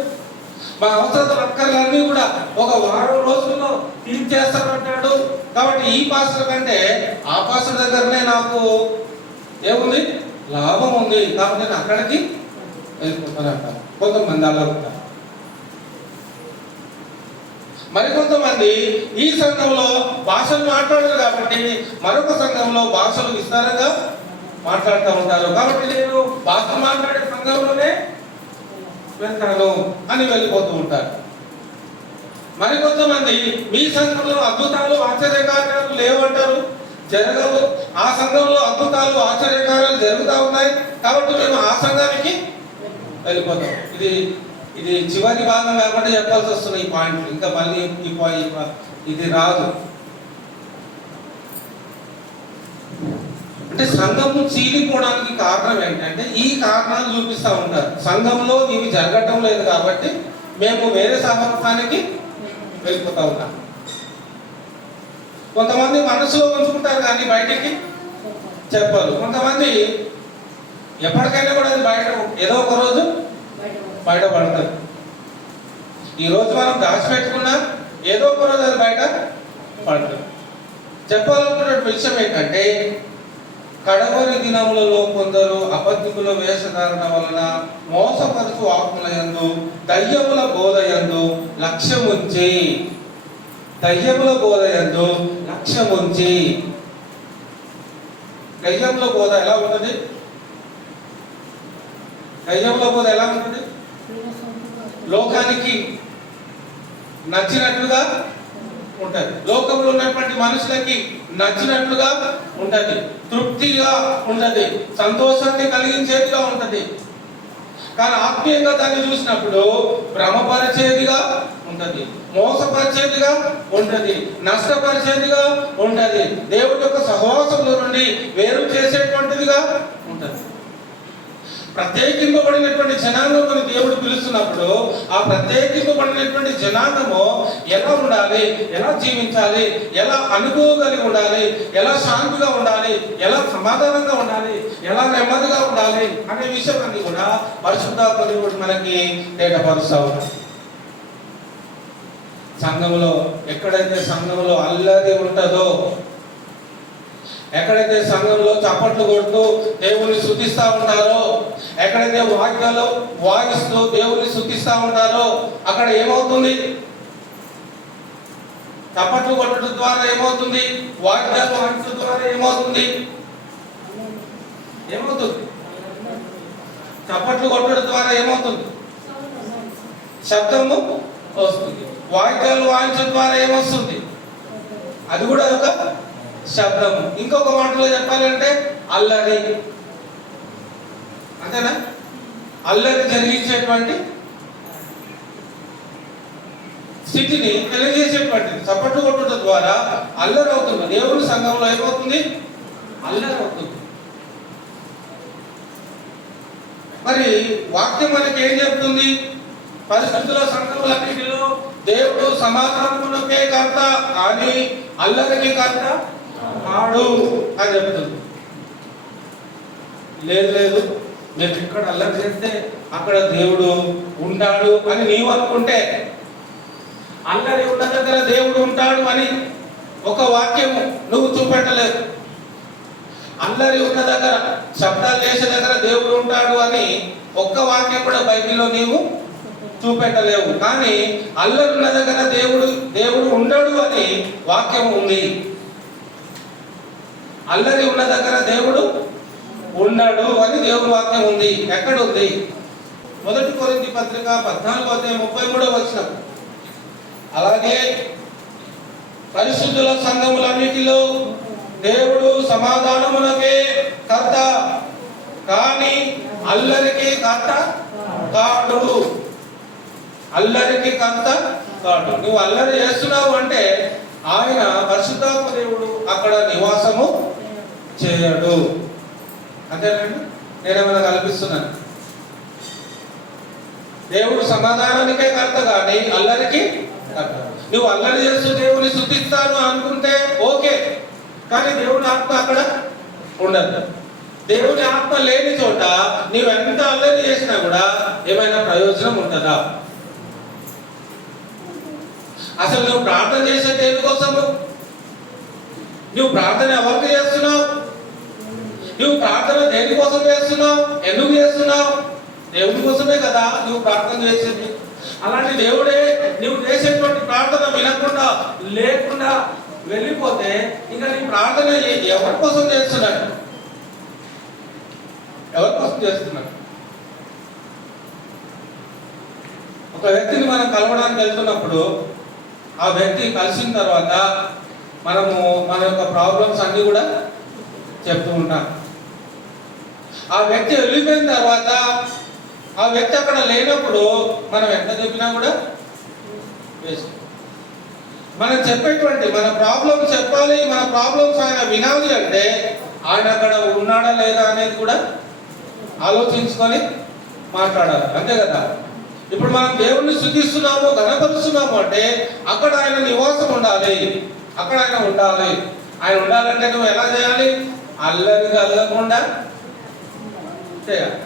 మా అవసరాలు అక్కర్లన్నీ కూడా ఒక వారం రోజుల్లో తీర్చేస్తానంటాడు. కాబట్టి ఈ పాస్టర్ కంటే ఆ పాస్టర్ దగ్గరనే నాకు ఏముంది, లాభం ఉంది, కాబట్టి నేను అక్కడికి వెళ్ళిపోతానంట. కొంతమంది అలా ఉంటారు. మరికొంతమంది ఈ సంఘంలో భాషలు మాట్లాడరు కాబట్టి మరొక సంఘంలో భాషలు విస్తారంగా మాట్లాడుతూ ఉంటారు, కాబట్టి నేను భాష మాట్లాడే సంఘంలోనే వెళ్తాను అని వెళ్ళిపోతూ ఉంటారు. మరికొంతమంది మీ సంఘంలో అద్భుతాలు ఆశ్చర్యకార్యాలు లేవంటారు, జరగవు. ఆ సంఘంలో అద్భుతాలు ఆశ్చర్యకార్యాలు జరుగుతూ ఉన్నాయి, కాబట్టి మేము ఆ సంఘానికి వెళ్ళిపోతాం. ఇది చివరి భాగం కాబట్టి చెప్పాల్సి వస్తుంది ఈ పాయింట్, ఇంకా మళ్ళీ ఇది రాదు. అంటే సంఘం చీలిపోవడానికి కారణం ఏంటంటే ఈ కారణాలు చూపిస్తూ ఉంటారు. సంఘంలో ఇవి జరగటం లేదు కాబట్టి మేము వేరే సహవాసానికి వెళ్ళిపోతా ఉన్నాం. కొంతమంది మనసులో ఉంచుకుంటారు కానీ బయటికి చెప్పరు. కొంతమంది ఎప్పటికైనా కూడా అది బయట ఏదో ఒక రోజు బయటపడతారు. ఈరోజు మనం దాచిపెట్టుకున్నా ఏదో ఒక రోజు అది బయట పడతారు. చెప్పాలనుకున్న విషయం ఏంటంటే కడవరి దినములలో కొందరు అబద్ధికుల వేషధారణ వలన మోసపరచు ఆత్మలయందు దయ్యముల బోధయందు లక్ష్యముంచి దయ్యముల బోధ ఎలా ఉన్నది? దయ్యముల బోధ ఎలా ఉంటుంది? లోకానికి నచ్చినట్లుగా ఉంటది, లోకంలో ఉన్నటువంటి మనుషులకి నచ్చినట్లుగా ఉంటది, తృప్తిగా ఉంటది, సంతోషాన్ని కలిగించేదిగా ఉంటది. కానీ ఆత్మీయంగా దాన్ని చూసినప్పుడు భ్రమపరిచేదిగా ఉంటది, మోసపరిచేదిగా ఉంటది, నష్టపరిచేదిగా ఉంటది, దేవుడి యొక్క సహవాసంలో నుండి వేరు చేసేటువంటిదిగా ఉంటది. ప్రత్యేకింపబడినటువంటి జనాంగముని దేవుడు పిలుస్తున్నప్పుడు ఆ ప్రత్యేకింపబడినటువంటి జనాంగము ఎలా ఉండాలి, ఎలా జీవించాలి, ఎలా అనుకోగలిగి ఉండాలి, ఎలా శాంతిగా ఉండాలి, ఎలా సమాధానంగా ఉండాలి, ఎలా నెమ్మదిగా ఉండాలి అనే విషయం అన్ని కూడా పరిశుద్ధాత్మ దేవుడు మనకి తేటపరుస్తా ఉన్నాడు. సంఘంలో ఎక్కడైతే సంఘంలో అల్లరి ఉంటుందో, ఎక్కడైతే సంఘంలో చప్పట్లు కొడుతూ దేవుని స్తుతిస్తూ ఉంటారో, ఎక్కడైతే వాక్యాలు వాయిస్తూ దేవుని స్తుతిస్తూ ఉంటారో అక్కడ ఏమవుతుంది? చప్పట్లు కొట్టడం ద్వారా ఏమవుతుంది? వాక్యాలు వాయించడం ద్వారా ఏమవుతుంది? చప్పట్లు కొట్టడం ద్వారా ఏమవుతుంది? శబ్దము వస్తుంది. వాయిద్యాలు వాయించడం ద్వారా ఏమొస్తుంది? అది కూడా ఒక శబ్దము. ఇంకొక మాటలో చెప్పాలంటే అల్లరి, అంతేనా? అల్లరి జరిగించేటువంటి స్థితిని తెలియజేసేటువంటిది. చప్పట్లు కొట్టడం ద్వారా అల్లరి అవుతుంది. దేవుని సంఘంలో ఏమవుతుంది? అల్లరి అవుతుంది. మరి వాక్యం మనకి ఏం చెప్తుంది? పరిస్థితుల సంఘములన్నిటిలో దేవుడు సమాధానమునకే కర్త కానీ అల్లరికి కర్త కాడు అని చెప్తుంది. లేదు మీరు ఇక్కడ అల్లరి చేస్తే అక్కడ దేవుడు ఉంటాడు అని నీవు అనుకుంటే, అల్లరి ఉన్న దగ్గర దేవుడు ఉంటాడు అని ఒక వాక్యము నువ్వు చూపెట్టలేదు. అల్లరి ఉన్న దగ్గర, శబ్దాలు చేసే దగ్గర దేవుడు ఉంటాడు అని ఒక్క వాక్యం కూడా బైబిల్లో నీవు చూపెట్టలేవు. కానీ అల్లరి ఉన్న దగ్గర దేవుడు ఉండడు అని వాక్యం ఉంది. అల్లరి ఉన్న దగ్గర దేవుడు ఉండడు అని దేవుని వాక్యం ఉంది. ఎక్కడ ఉంది? 1 కొరింథీ పత్రిక 14:33 అలాగే పరిశుద్ధుల సంఘములన్నిటిలో దేవుడు సమాధానమునకే కర్త కానీ అల్లరికి కర్త కాడు. అల్లరికి కర్త కాడు. నువ్వు అల్లరి చేస్తున్నావు అంటే ఆయన పరిశుద్ధాత్మ దేవుడు అక్కడ నివాసము చేయడు. అంతేనండి. నేనేమైనా కల్పిస్తున్నాను? దేవుడు సమాధానానికే కర్త కానీ అల్లరికి కర్త. నువ్వు అల్లరి చేస్తూ దేవుని స్తుతిస్తాను అనుకుంటే ఓకే, కానీ దేవుని ఆత్మ అక్కడ ఉండదు. దేవుని ఆత్మ లేని చోట నీవెంత అల్లరి చేసినా కూడా ఏమైనా ప్రయోజనం ఉంటుందా? అసలు నువ్వు ప్రార్థన చేసే దేని కోసము? నువ్వు ప్రార్థన ఎవరికి చేస్తున్నావు? నువ్వు ప్రార్థన దేనికోసం చేస్తున్నావు? ఎందుకు చేస్తున్నావు? దేవుడి కోసమే కదా నువ్వు ప్రార్థన చేసేది. అలాంటి దేవుడే నువ్వు చేసేటువంటి ప్రార్థన వినకుండా లేకుండా వెళ్ళిపోతే ఇంకా నీ ప్రార్థన ఎవరి కోసం చేస్తున్నాడు? ఎవరి కోసం చేస్తున్నాడు? ఒక వ్యక్తిని మనం కలవడానికి వెళ్తున్నప్పుడు ఆ వ్యక్తి కలిసిన తర్వాత మనము మన యొక్క ప్రాబ్లమ్స్ అన్నీ కూడా చెప్తూ ఉంటాం. ఆ వ్యక్తి వెళ్ళిపోయిన తర్వాత ఆ వ్యక్తి అక్కడ లేనప్పుడు మనం ఎంత చెప్పినా కూడా వేస్ట్. మనం చెప్పేటువంటి మన ప్రాబ్లమ్స్ చెప్పాలి, మన ప్రాబ్లమ్స్ ఆయన వినాలి అంటే ఆయన అక్కడ ఉన్నాడా లేదా అనేది కూడా ఆలోచించుకొని మాట్లాడాలి. అంతే కదా. ఇప్పుడు మనం దేవుణ్ణి స్తుతిస్తున్నాము, ఘనపరుస్తున్నాము అంటే అక్కడ ఆయన నివాసం ఉండాలి, అక్కడ ఆయన ఉండాలి. ఆయన ఉండాలంటే నువ్వు ఎలా చేయాలి? అల్లరి కలగకుండా చేయాలి.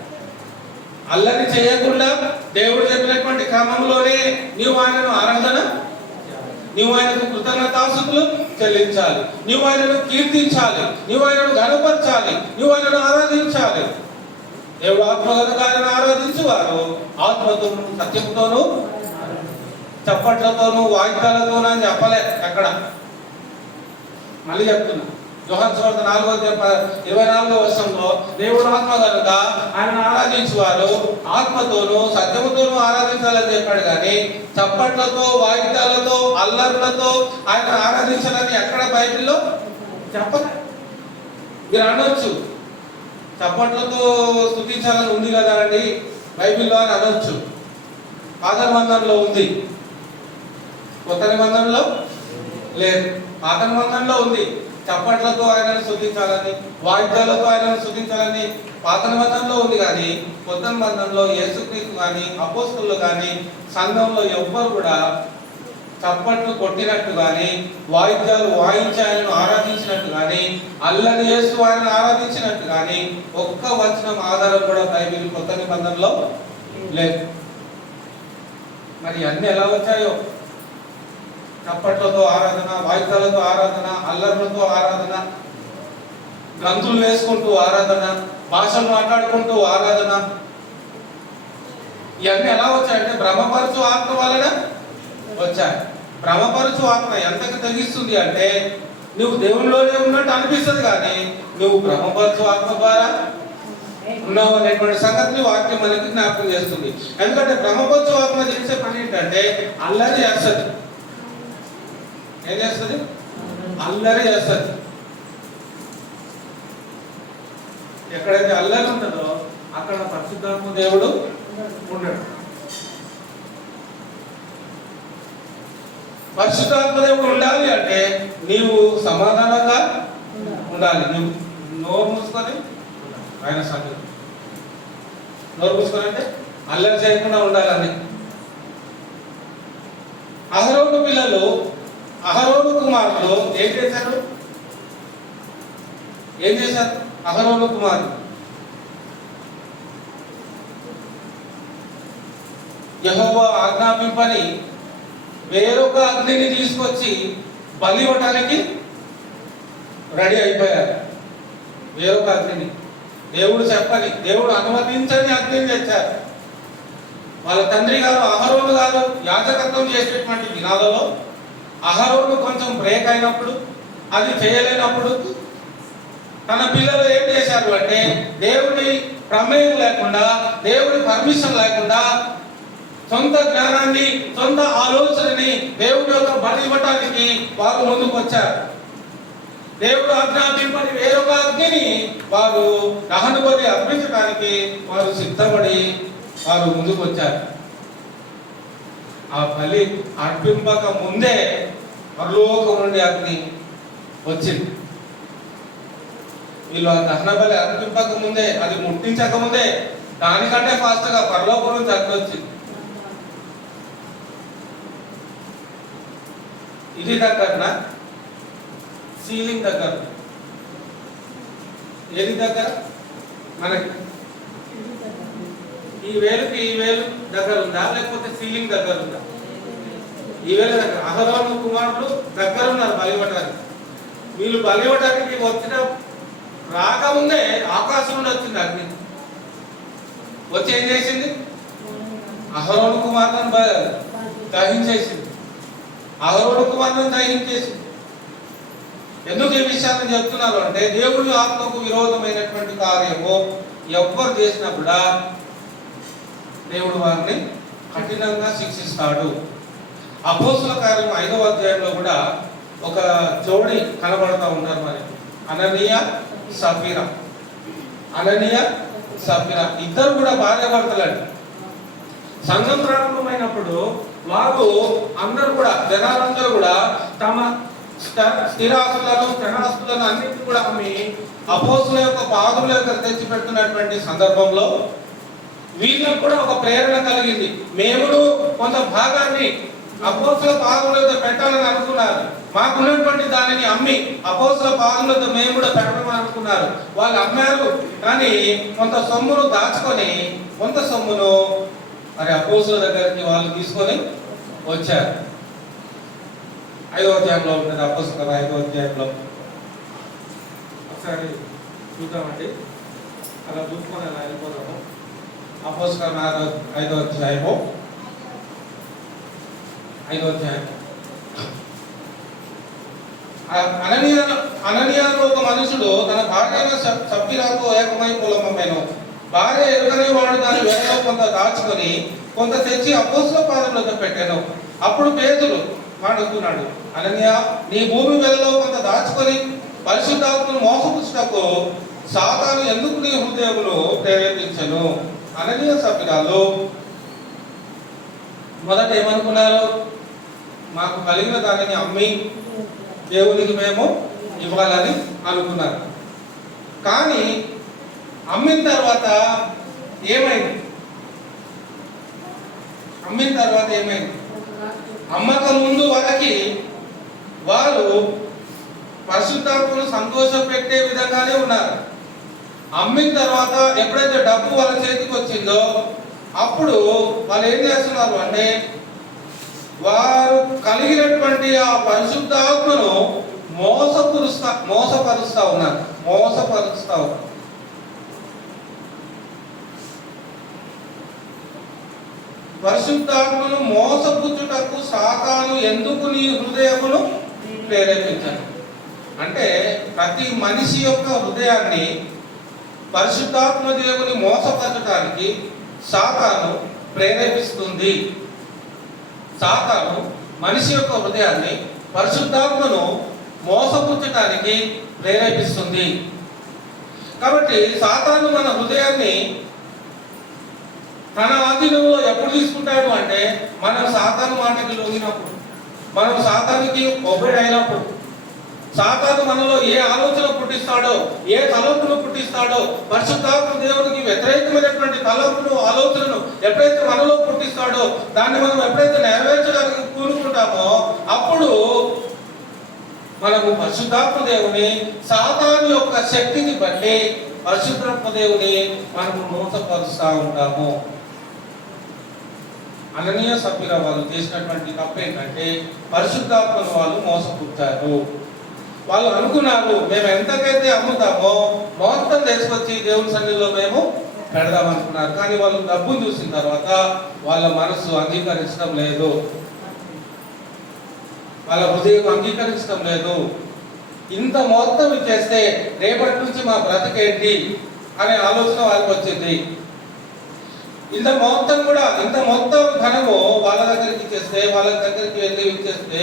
అల్లరి చేయకుండా దేవుడు చెప్పినటువంటి క్రమంలోనే నీవు ఆయనను ఆరాధన, నీవు ఆయనకు కృతజ్ఞతాస్తుతులు చెల్లించాలి, నీవు ఆయనను కీర్తించాలి, నీవు ఆయనను ఘనపరచాలి, నీవు ఆయనను ఆరాధించాలి. దేవుడు ఆత్మ కనుక ఆయన ఆరాధించువారు ఆత్మతోను సత్యంతోను చప్పట్లతోనూ వాయిద్యాలతోనూ అని చెప్పలే ఎక్కడ. మళ్ళీ చెప్తున్నా, యోహాను సువార్త 4:24 దేవుడు ఆత్మ కనుక ఆయన ఆరాధించువారు ఆత్మతోనూ సత్యముతోనూ ఆరాధించాలని చెప్పాడు. కానీ చప్పట్లతో వాయిద్యాలతో అల్లర్లతో ఆయన ఆరాధించాలని ఎక్కడ బైబిల్లో చెప్పలే. మీరు అనొచ్చు, చప్పట్లతో స్తుతించాలని ఉంది కదా అండి, బైబిల్లో అని అనొచ్చు. పాత నిబంధనలో ఉంది, కొత్త నిబంధనలో లేదు. పాత నిబంధనలో ఉంది, చప్పట్లతో ఆయనను స్తుతించాలని, వాయిద్యాలతో ఆయనను స్తుతించాలని పాత నిబంధనలో ఉంది. కానీ కొత్త నిబంధనలో యేసుక్రీస్తు కానీ అపోస్తలులు కానీ సంఘంలో ఎవ్వరు కూడా చప్పట్లు కొట్టినట్టు కానీ, వాయిద్యాలు వాయించి ఆయనను ఆరాధించినట్టు కానీ, అల్లరి చేస్తూ ఆయనను ఆరాధించినట్టు కానీ ఒక్క వచనం ఆధారం కూడా బైబిల్ కొత్త నిబంధనలో లేదు. మరి అన్ని ఎలా వచ్చాయో, చప్పట్లతో ఆరాధన, వాయిద్యాలతో ఆరాధన, అల్లర్లతో ఆరాధన, గంతులు వేసుకుంటూ ఆరాధన, భాషలు మాట్లాడుకుంటూ ఆరాధన, ఇవన్నీ ఎలా వచ్చాయంటే భ్రమపరచు ఆత్మ వలన వచ్చాయి. భ్రమపరచు ఆత్మ ఎంతకు తెగిస్తుంది అంటే నువ్వు దేవునిలోనే ఉన్నట్టు అనిపిస్తుంది, కానీ నువ్వు భ్రమపరచు ఆత్మ ద్వారా ఉన్నావు అనేటువంటి సంగతిని వాక్యం మనకి జ్ఞాపకం చేస్తుంది. ఎందుకంటే భ్రమపరచు ఆత్మ చేసే పని ఏంటంటే అల్లరి చేస్తుంది. ఏం చేస్తుంది? అల్లరి చేస్తుంది. ఎక్కడైతే అల్లరి ఉంటుందో అక్కడ పరిశుద్ధాత్మ దేవుడు ఉండడు. పరిశుద్ధాత్మ దేవుడు ఉండాలి అంటే నీవు సమాధానంగా ఉండాలి. నువ్వు నోరు మూసుకొని ఆయన సంగతి, నోరు మూసుకొని అంటే అల్లరి చేయకుండా ఉండాలని. అహరోను పిల్లలు, అహరోను కుమారులు ఏం చేశారు? అహరోను కుమారులు యెహోవా ఆజ్ఞాపింపని వేరొక అగ్నిని తీసుకొచ్చి బలి ఇవ్వటానికి రెడీ అయిపోయారు. వేరొక అగ్నిని, దేవుడు చెప్పని, దేవుడు అనుమతించని అగ్నిని తెచ్చారు. వాళ్ళ తండ్రి గారు అహరోను గారు యాజకత్వం చేసేటువంటి దినాలలో అహరోను కొంచెం బ్రేక్ అయినప్పుడు, అది చేయలేనప్పుడు తన పిల్లలు ఏం చేశారు అంటే దేవుని ప్రమేయం లేకుండా, దేవుని పర్మిషన్ లేకుండా సొంత జ్ఞానాన్ని, సొంత ఆలోచనని దేవుడి యొక్క బలి ఇవ్వటానికి వారు ముందుకు వచ్చారు. దేవుడు ఆజ్ఞాపింపని వేరొక అగ్నిని వారు దహన బలి అర్పించడానికి వారు సిద్ధపడి వారు ముందుకు వచ్చారు. ఆ బలి అర్పింపక ముందే పరలోకం నుండి అగ్ని వచ్చింది. వీళ్ళు ఆ దహన బలి అర్పింపక ముందే, అది ముట్టించక ముందే దానికంటే ఫాస్ట్ గా పరలోకం నుంచి అగ్ని వచ్చింది. ఇది దగ్గరనా? సీలింగ్ దగ్గర. ఏది దగ్గర? మనకి ఈ వేలుకి ఈ వేలు దగ్గర ఉందా, లేకపోతే సీలింగ్ దగ్గర ఉందా? ఈ వేలు దగ్గర. అహరోను కుమారులు దగ్గర ఉన్నారు బలి ఇవ్వడానికి. వీళ్ళు బలి ఇవ్వడానికి వచ్చిన రాకముందే ఆకాశం నుండి వచ్చింది అగ్ని. వచ్చి ఏం చేసింది? అహరోను కుమారులను దహించేసింది. అహరోను కుమారులను దహించేసింది. ఎందుకు ఈ విషయాన్ని చెప్తున్నారు అంటే దేవుడి ఆత్మకు విరోధమైనటువంటి కార్యము ఎవ్వరు చేసినా కూడా దేవుడు వారిని కఠినంగా శిక్షిస్తాడు. అపోస్తుల కార్యం 5వ అధ్యాయంలో కూడా ఒక జోడి కనబడతా ఉన్నారు మనకి. అననీయ సఫీరా ఇద్దరు కూడా భార్యాభర్తలండి. సంఘం ప్రారంభమైనప్పుడు వారు అందరూ కూడా, జనాలందరూ కూడా తమ స్థిరాస్తులను, స్థిరాస్తులను అన్నింటినీ కూడా అమ్మి అపోస్తుల యొక్క పాదముల యొక్క తెచ్చి పెడుతున్నటువంటి సందర్భంలో వీళ్ళకు కూడా ఒక ప్రేరణ కలిగింది. మేమును కొంత భాగాన్ని అపోస్తుల పాదములతో పెట్టాలని అనుకున్నారు. మాకున్నటువంటి దానిని అమ్మి అపోస్తుల పాదములతో మేము కూడా పెట్టమని అనుకున్నారు. వాళ్ళు అమ్మారు, కానీ కొంత సొమ్మును దాచుకొని కొంత సొమ్మును మరి అపోస్తుల దగ్గరికి వాళ్ళు తీసుకొని వచ్చారు. 5వ అధ్యాయంలో ఉంటుంది అపోస్తుల 5వ అధ్యాయంలో. ఒకసారి చూద్దామండి, అలా చూసుకొని అలా వెళ్ళిపోదాము. అపోస్తుల 5వ అధ్యాయము 5వ అధ్యాయం. అననీయాలో ఒక మనుషుడు తన భార్య సఫీరాతో ఏకమై పొలమమ్మాను. భార్య ఎరుగనే వాడు దాని వేలలో కొంత దాచుకొని కొంత తెచ్చి అపోస్తుల పాదములతో పెట్టాను. అప్పుడు పేతురు వాడుతున్నాడు, అననీయ, నీ భూమి వెలలో కొంత దాచుకొని పరిశుద్ధాత్మను మోసపుచ్చుటకు సాతాను ఎందుకు నీ హృదయమును ప్రేరేపించను? అననీయ సఫీరాలు మొదట ఏమనుకున్నారు? మాకు కలిగిన దానిని అమ్మి దేవునికి మేము ఇవ్వాలని అనుకున్నారు. కానీ అమ్మిన తర్వాత ఏమైంది? అమ్మక ముందు వరకు వారు పరిశుద్ధాత్మను సంతోషపెట్టే విధంగానే ఉన్నారు. అమ్మిన తర్వాత ఎప్పుడైతే డబ్బు వాళ్ళ చేతికి వచ్చిందో అప్పుడు వాళ్ళు ఏం చేస్తున్నారు అంటే వారు కలిగినటువంటి ఆ పరిశుద్ధాత్మను మోసపరుస్తా ఉన్నారు. పరిశుద్ధాత్మను మోసపుచ్చుటకు సాతాను ఎందుకు నీ హృదయమును ప్రేరేపించాడు అంటే ప్రతి మనిషి యొక్క హృదయాన్ని పరిశుద్ధాత్మ దేవుని మోసపరచడానికి సాతాను ప్రేరేపిస్తుంది. సాతాను మనిషి యొక్క హృదయాన్ని పరిశుద్ధాత్మను మోసపుచ్చటానికి ప్రేరేపిస్తుంది. కాబట్టి సాతాను మన హృదయాన్ని తన ఆధీనంలో ఎప్పుడు తీసుకుంటాడు అంటే మనం సాతాను మాటకి లొంగినప్పుడు, మనం సాతానికి ఒబెడైనప్పుడు, సాతాను మనలో ఏ ఆలోచన పుట్టిస్తాడో, ఏ తలంపును పుట్టిస్తాడో, పరిశుద్ధాత్మ దేవునికి వ్యతిరేకమైనటువంటి తలంపును, ఆలోచనను ఎప్పుడైతే మనలో పుట్టిస్తాడో దాన్ని మనం ఎప్పుడైతే నెరవేర్చడానికి కూరుకుంటామో అప్పుడు మనము పరిశుద్ధాత్మ దేవుని సాతాను యొక్క శక్తిని బట్టి పరిశుద్ధాత్మ దేవుని మనము మోసపరుస్తూ ఉంటాము. అననీయ సఫీరా వాళ్ళు చేసినటువంటి తప్పు ఏంటంటే పరిశుద్ధాత్మను వాళ్ళు మోసపుచ్చారు. వాళ్ళు అనుకున్నారు మేము ఎంతకైతే అమ్ముతామో మొత్తం తీసుకొచ్చి దేవుని సన్నిధిలో మేము పెడదాం అనుకున్నారు. కానీ వాళ్ళు డబ్బును చూసిన తర్వాత వాళ్ళ మనసు అంగీకరించడం లేదు, వాళ్ళ హృదయం అంగీకరించడం లేదు. ఇంత మొత్తం ఇచ్చేస్తే రేపటి నుంచి మా బ్రతికేంటి అనే ఆలోచన వాళ్ళకి వచ్చింది. ఇంత మొత్తం ధనము వాళ్ళ దగ్గరికి ఇచ్చేస్తే, వాళ్ళ దగ్గరికి వెళ్ళి ఇచ్చేస్తే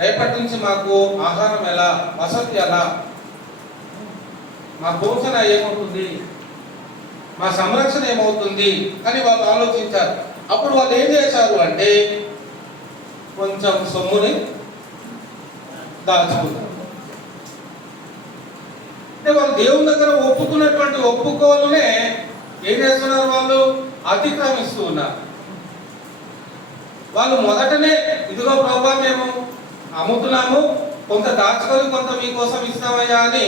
రేపటి నుంచి మాకు ఆహారం ఎలా, వసతి ఎలా, మా పోషణ ఏమవుతుంది, మా సంరక్షణ ఏమవుతుంది అని వాళ్ళు ఆలోచించారు. అప్పుడు వాళ్ళు ఏం చేశారు అంటే కొంచెం సొమ్ముని దాచుకున్నారు. అంటే వాళ్ళు దేవుని దగ్గర ఒప్పుకున్నటువంటి ఒప్పుకోలునే ఏం చేస్తున్నారు? వాళ్ళు అతిక్రమిస్తూ ఉన్నారు. వాళ్ళు మొదటనే ఇదిగో ప్రభువా మేము అమ్ముతున్నాము, కొంత దాచుకొని కొంత మీకోసం ఇస్తామయ్యా అని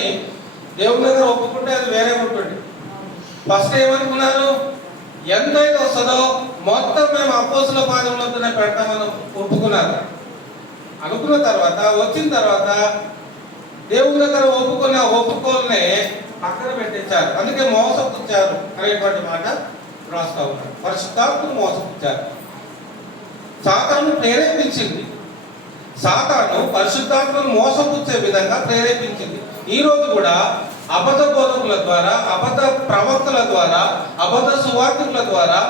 దేవుని దగ్గర ఒప్పుకుంటే అది వేరే ఉంటుంది. ఫస్ట్ ఏమనుకున్నారు? ఎంతైతే వస్తుందో మొత్తం మేము అపోస్తుల పాదములతోనే పెడతామని ఒప్పుకున్నారు. అనుకున్న తర్వాత వచ్చిన తర్వాత దేవుని దగ్గర ఒప్పుకున్న ఒప్పుకోలనే పక్కన పెట్టించారు. అందుకే మోసపుచ్చారు అనేటువంటి మాట రాస్తా ఉన్నారు. పరిశుద్ధాత్మను మోసపుచ్చారు. సాతాను ప్రేరేపించింది. సాతాను పరిశుద్ధాత్మను మోసపుచ్చే విధంగా ప్రేరేపించింది. ఈ రోజు కూడా అబద్ధ బోధకుల ద్వారా, అబద్ధ ప్రవక్తల ద్వారా, అబద్ధ సువార్తికుల ద్వారా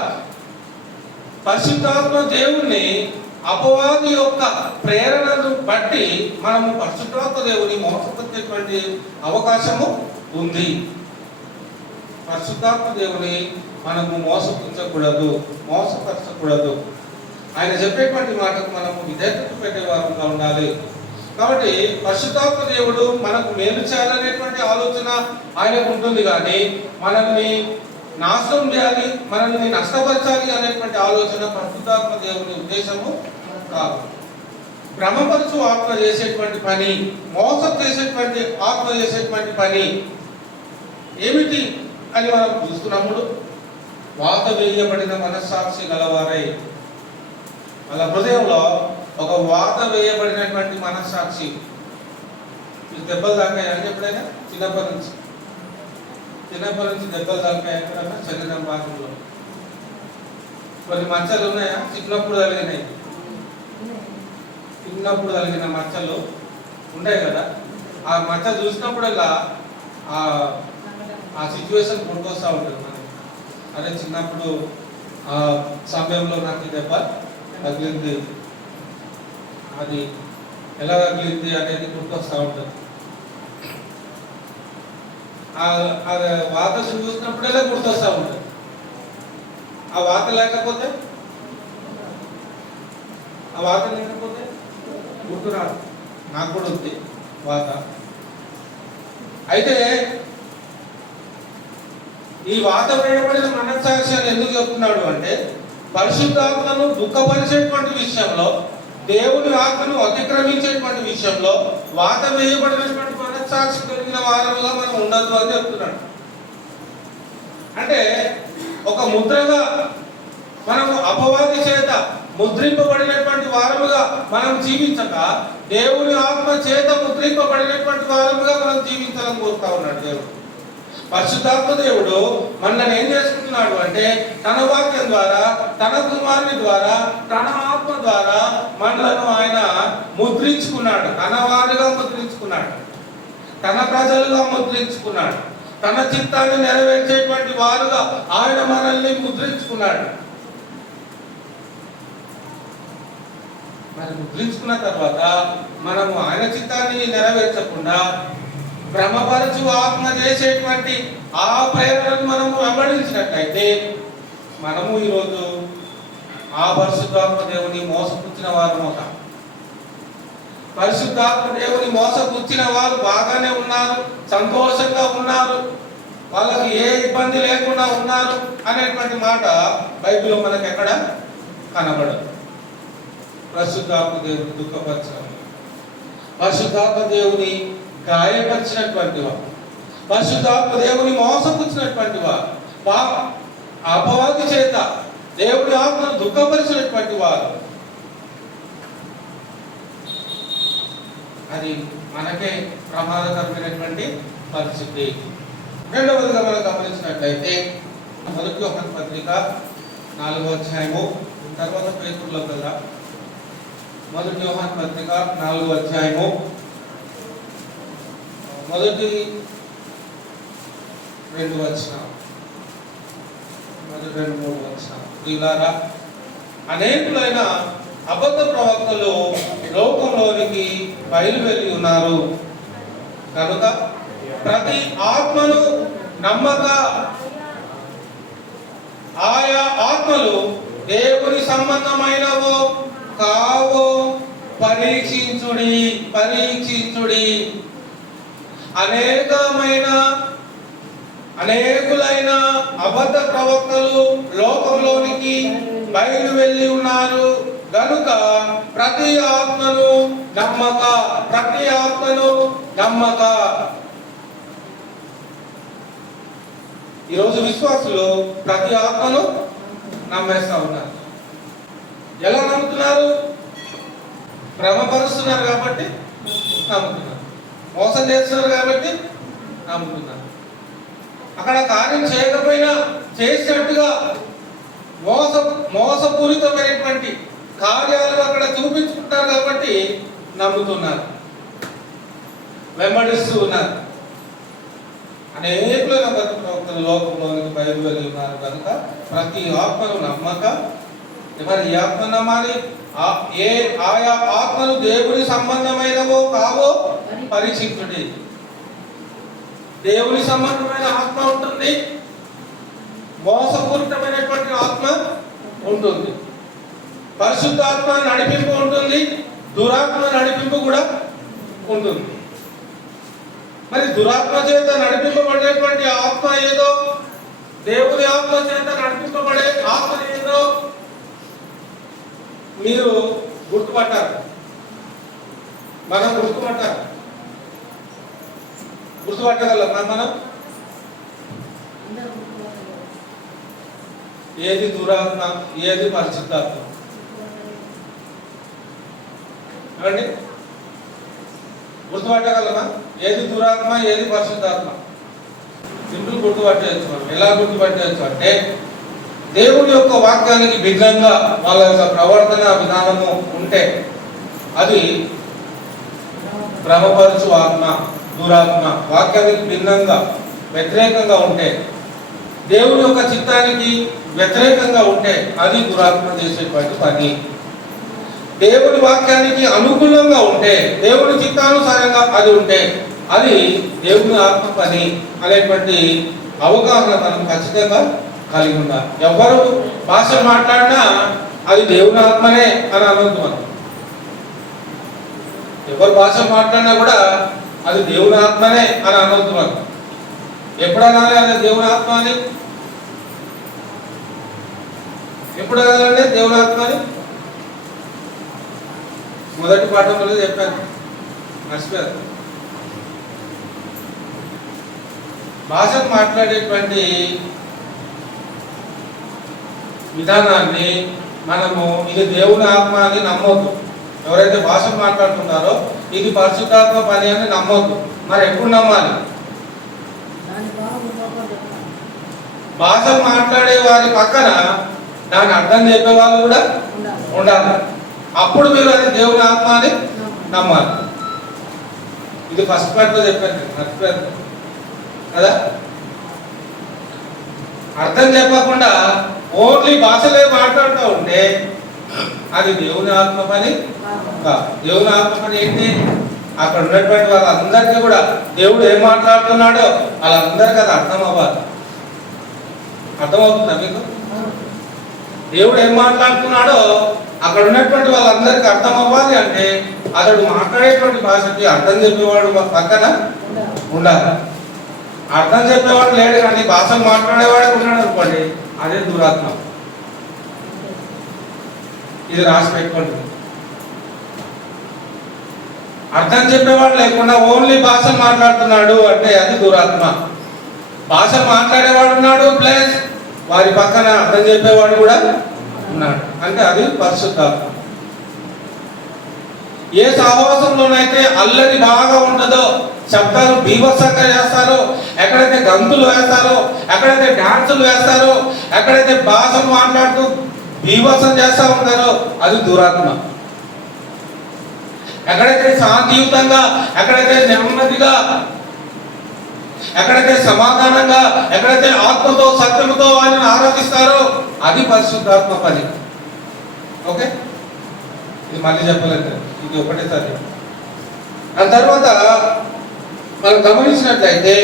పరిశుద్ధాత్మ దేవుణ్ణి అపవాది యొక్క ప్రేరణను బట్టి మనము పరిశుద్ధాత్మ దేవుని మోసపుచ్చేటువంటి అవకాశము ఉంది. పరిశుద్ధాత్మ దేవుని మనము మోసపరచకూడదు. ఆయన చెప్పేటువంటి మాటకు మనము విధేయత పెట్టే వారంగా ఉండాలి. కాబట్టి పరిశుద్ధాత్మ దేవుడు మనకు మేలు చేయాలనేటువంటి ఆలోచన ఆయనకు ఉంటుంది, కానీ మనల్ని నాశనం చేయాలి, మనల్ని నష్టపరచాలి అనేటువంటి ఆలోచన పరిశుద్ధాత్మ దేవుని ఉద్దేశము కాదు. భ్రమపరచు ఆత్మ చేసేటువంటి పని, మోసం చేసేటువంటి ఆత్మ చేసేటువంటి పని ఏమిటి అని మనం చూస్తున్నప్పుడు వాత వేయబడిన మనస్సాక్షి గలవారై, వాళ్ళ హృదయంలో ఒక వాత వేయబడినటువంటి మనస్సాక్షి. మీకు దెబ్బలు తాకాయని ఎప్పుడైనా? చిన్నప్పటి నుంచి దెబ్బలు తాకాయ ఎక్కడన్నా? శరీరం భాగంలో కొన్ని మచ్చలు ఉన్నాయా? చిన్నప్పుడు కలిగిన మచ్చలు ఉన్నాయి కదా. ఆ మచ్చ చూసినప్పుడల్లా ఆ సిచ్యువేషన్ గుర్తొస్తూ ఉంటుంది మనకి. అదే చిన్నప్పుడు ఆ సమయంలో నాకు దెబ్బ తగిలింది, అది ఎలా తగిలింది అనేది గుర్తొస్తూ ఉంటుంది. ఆ వాత చూసినప్పుడల్లా గుర్తొస్తూ ఉంటుంది. ఆ వాత లేకపోతే గుర్తు రాదు. నాకు కూడా ఉంది వాత. అయితే ఈ వాత వేయబడిన మనస్సాక్షి అని ఎందుకు చెప్తున్నాడు అంటే, పరిశుద్ధాత్మను దుఃఖపరిచేటువంటి విషయంలో, దేవుని ఆత్మను అతిక్రమించేటువంటి విషయంలో వాత వేయబడినటువంటి మనస్సాక్షి కలిగిన వారముగా మనం ఉండదు అని చెప్తున్నాడు. అంటే ఒక ముద్రగా మనము అపవాది చేత ముద్రింపబడినటువంటి వారముగా మనం జీవించక, దేవుని ఆత్మ చేత ముద్రింపబడినటువంటి వారముగా మనం జీవించాలని కోరుతా ఉన్నాడు దేవుడు. పరిశుద్ధాత్మ దేవుడు మనల్ని ఏం చేసుకుంటున్నాడు అంటే, తన వాక్యం ద్వారా, తన కుమారుని ద్వారా, తన ఆత్మ ద్వారా మనలను ఆయన ముద్రించుకున్నాడు. తన వారుగా ముద్రించుకున్నాడు, తన ప్రజలుగా ముద్రించుకున్నాడు, తన చిత్తాన్ని నెరవేర్చేటువంటి వారుగా ఆయన మనల్ని ముద్రించుకున్నాడు. మరి ముద్రించుకున్న తర్వాత మనము ఆయన చిత్తాన్ని నెరవేర్చకుండా భ్రమపరచు ఆత్మ చేసేటువంటి ఆ ప్రేరణను మనము వెంబడించినట్లయితే మనము ఈరోజు ఆ పరిశుద్ధాత్మ దేవుని మోసపుచ్చిన వారు అవుతాం. పరిశుద్ధాత్మ దేవుని మోసపుచ్చిన వారు బాగానే ఉన్నారు, సంతోషంగా ఉన్నారు, వాళ్ళకి ఏ ఇబ్బంది లేకుండా ఉన్నారు అనేటువంటి మాట బైబిల్లో మనకు ఎక్కడ కనబడదు. పరిశుద్ధాత్మ దేవుని దుఃఖపరచడం, పరిశుద్ధాత్మ దేవుని గాయపరిచినటువంటి వారు, పరిశుద్ధాత్మ దేవుని మోసపుచ్చినటువంటి వారు, అపవాది చేత దేవుని ఆత్మను దుఃఖపరిచినటువంటి వారు, అది మనకే ప్రమాదకరమైనటువంటి పరిస్థితి. రెండవదిగా మనం గమనించినట్లయితే మొదటి యోహాను పత్రిక 4వ అధ్యాయము, తర్వాత పేతురులో కదా, మొదటి యోహాను పత్రిక 4వ అధ్యాయము మొదటి 2 వచనాలు, మొదటి 2-3 వచనాలు. ప్రియులారా, అనేకులైన అబద్ధ ప్రవక్తలు లోకంలోనికి బయలువెళ్ళి ఉన్నారు కనుక ప్రతి ఆత్మను నమ్మక ఆయా ఆత్మలు దేవుని సంబంధమైనవో కావో పరీక్షించుడి. అనేకులైన అబద్ధ ప్రవక్తలు లోకంలోనికి బయలు వెళ్ళి ఉన్నారు గనుక ప్రతి ఆత్మను నమ్మక. ఈరోజు విశ్వాసులు ప్రతి ఆత్మను నమ్మేస్తా ఉన్నారు. ఎలా నమ్ముతున్నారు? భ్రమపరుస్తున్నారు కాబట్టి నమ్ముతున్నారు, మోసం చేస్తున్నారు కాబట్టి నమ్ముతున్నారు. అక్కడ కార్యం చేయకపోయినా చేసినట్టుగా మోసపూరితమైనటువంటి కార్యాలు అక్కడ చూపించుకుంటారు కాబట్టి నమ్ముతున్నారు, వెంబడిస్తూ ఉన్నారు. అనేకులైన ప్రవక్తలు లోకంలోనికి బయలువెళ్ళి ఉన్నారు కనుక ప్రతి ఆత్మను నమ్మక. మరి ఈ ఆత్మ నమ్మాలి, ఆయా ఆత్మలు దేవుని సంబంధమైనవో కావో పరీక్షించుడి. దేవుని సంబంధమైన ఆత్మ ఉంటుంది, మోసపూరితమైనటువంటి ఆత్మ ఉంటుంది, పరిశుద్ధాత్మ నడిపింపు ఉంటుంది, దురాత్మ నడిపింపు కూడా ఉంటుంది. మరి దురాత్మ చేత నడిపింపబడేటువంటి ఆత్మ ఏదో, దేవుని ఆత్మ చేత నడిపింపబడే ఆత్మ ఏదో మీరు గుర్తుపట్టారు, మనం గుర్తుపట్టగలం. మనం ఏది దురాత్మ, ఏది పరిశుద్ధాత్మ? ఏమండి, గుర్తుపట్టగలమా? ఏది దురాత్మ, ఏది పరిశుద్ధాత్మ? సింపుల్ గుర్తుపట్టవచ్చు. ఎలా గుర్తుపట్టవచ్చు అంటే, దేవుని యొక్క వాక్యానికి భిన్నంగా వాళ్ళ యొక్క ప్రవర్తన విధానము ఉంటే అది భ్రమపరచు ఆత్మ, దురాత్మ. వాక్యానికి భిన్నంగా వ్యతిరేకంగా ఉంటే, దేవుని యొక్క చిత్తానికి వ్యతిరేకంగా ఉంటే అది దురాత్మ చేసేటువంటి పని. దేవుని వాక్యానికి అనుకూలంగా ఉంటే, దేవుని చిత్తానుసారంగా అది ఉంటే అది దేవుని ఆత్మ పని అనేటువంటి అవగాహన మనం ఖచ్చితంగా కలిగి ఉండాలి. ఎవరు భాషలు మాట్లాడినా అది దేవుని ఆత్మనే అని అనవద్దు మనం. ఎవరు భాషలు మాట్లాడినా కూడా అది దేవుని ఆత్మనే అని అనవద్దు మనం. ఎప్పుడు అనాలి అది దేవుని ఆత్మ అని? ఎప్పుడు అనాలంటే దేవుని ఆత్మ అని మొదటి పాఠంలో చెప్పాను, మర్చిపోయారు. భాషను మాట్లాడేటువంటి విధానాన్ని మనము ఇది దేవుని ఆత్మ అని నమ్మొద్దు. ఎవరైతే భాషను మాట్లాడుతున్నారో ఇది పరిశుద్ధాత్మ పని అని నమ్మొద్దు. మరి ఎప్పుడు నమ్మాలి? భాషలు మాట్లాడే వారి పక్కన దాని అర్థం చెప్పే వాళ్ళు కూడా ఉండాలి. అప్పుడు మీరు అది దేవుని ఆత్మ అని నమ్మాలి. ఇది ఫస్ట్ పార్ట్లో చెప్పాను, మర్చిపోయారు కదా. అర్థం చెప్పకుండా ఓన్లీ భాషలే మాట్లాడుతూ ఉంటే అది దేవుని ఆత్మ పని కాదు. దేవుని ఆత్మ పని ఏంటి? అక్కడ ఉన్నటువంటి వాళ్ళందరికీ కూడా దేవుడు ఏం మాట్లాడుతున్నాడో వాళ్ళందరికీ అది అర్థం అవ్వాలి. అర్థమవుతుందా మీకు? దేవుడు ఏం మాట్లాడుతున్నాడో అక్కడ ఉన్నటువంటి వాళ్ళందరికీ అర్థం అవ్వాలి అంటే అతడు మాట్లాడేటువంటి భాషకి అర్థం చెప్పేవాడు పక్కన ఉండాలి. అర్థం చెప్పేవాడు లేడు కానీ భాషలు మాట్లాడేవాడే ఉన్నాడు అనుకోండి, అదే దురాత్మ. ఇది రాసి పెట్టుకోండి. అర్థం చెప్పేవాడు లేకుండా ఓన్లీ భాషలు మాట్లాడుతున్నాడు అంటే అది దురాత్మ. భాషలు మాట్లాడేవాడు ఉన్నాడు ప్లస్ వారి పక్కన అర్థం చెప్పేవాడు కూడా ఉన్నాడు అంటే అది పరిశుద్ధాత్మ. ఏ సహవాసంలోనైతే అల్లరి బాగా ఉండదో, శబ్దాలు బీభత్సంగా చేస్తారో, ఎక్కడైతే గంతులు వేస్తారో, ఎక్కడైతే డాన్సులు వేస్తారో, ఎక్కడైతే భాషలు మాట్లాడుతూ బీభత్సం చేస్తూ ఉంటారో అది దురాత్మ. ఎక్కడైతే శాంతియుతంగా, ఎక్కడైతే నెమ్మదిగా, ఎక్కడైతే సమాధానంగా, ఎక్కడైతే ఆత్మతో సత్యముతో వారిని ఆరాధిస్తారో అది పరిశుద్ధాత్మ పని. ఓకే, ఇది మళ్ళీ చెప్పలేదు, ఇది ఒకటేసారి. ఆ తర్వాత మనం గమనించినట్లయితే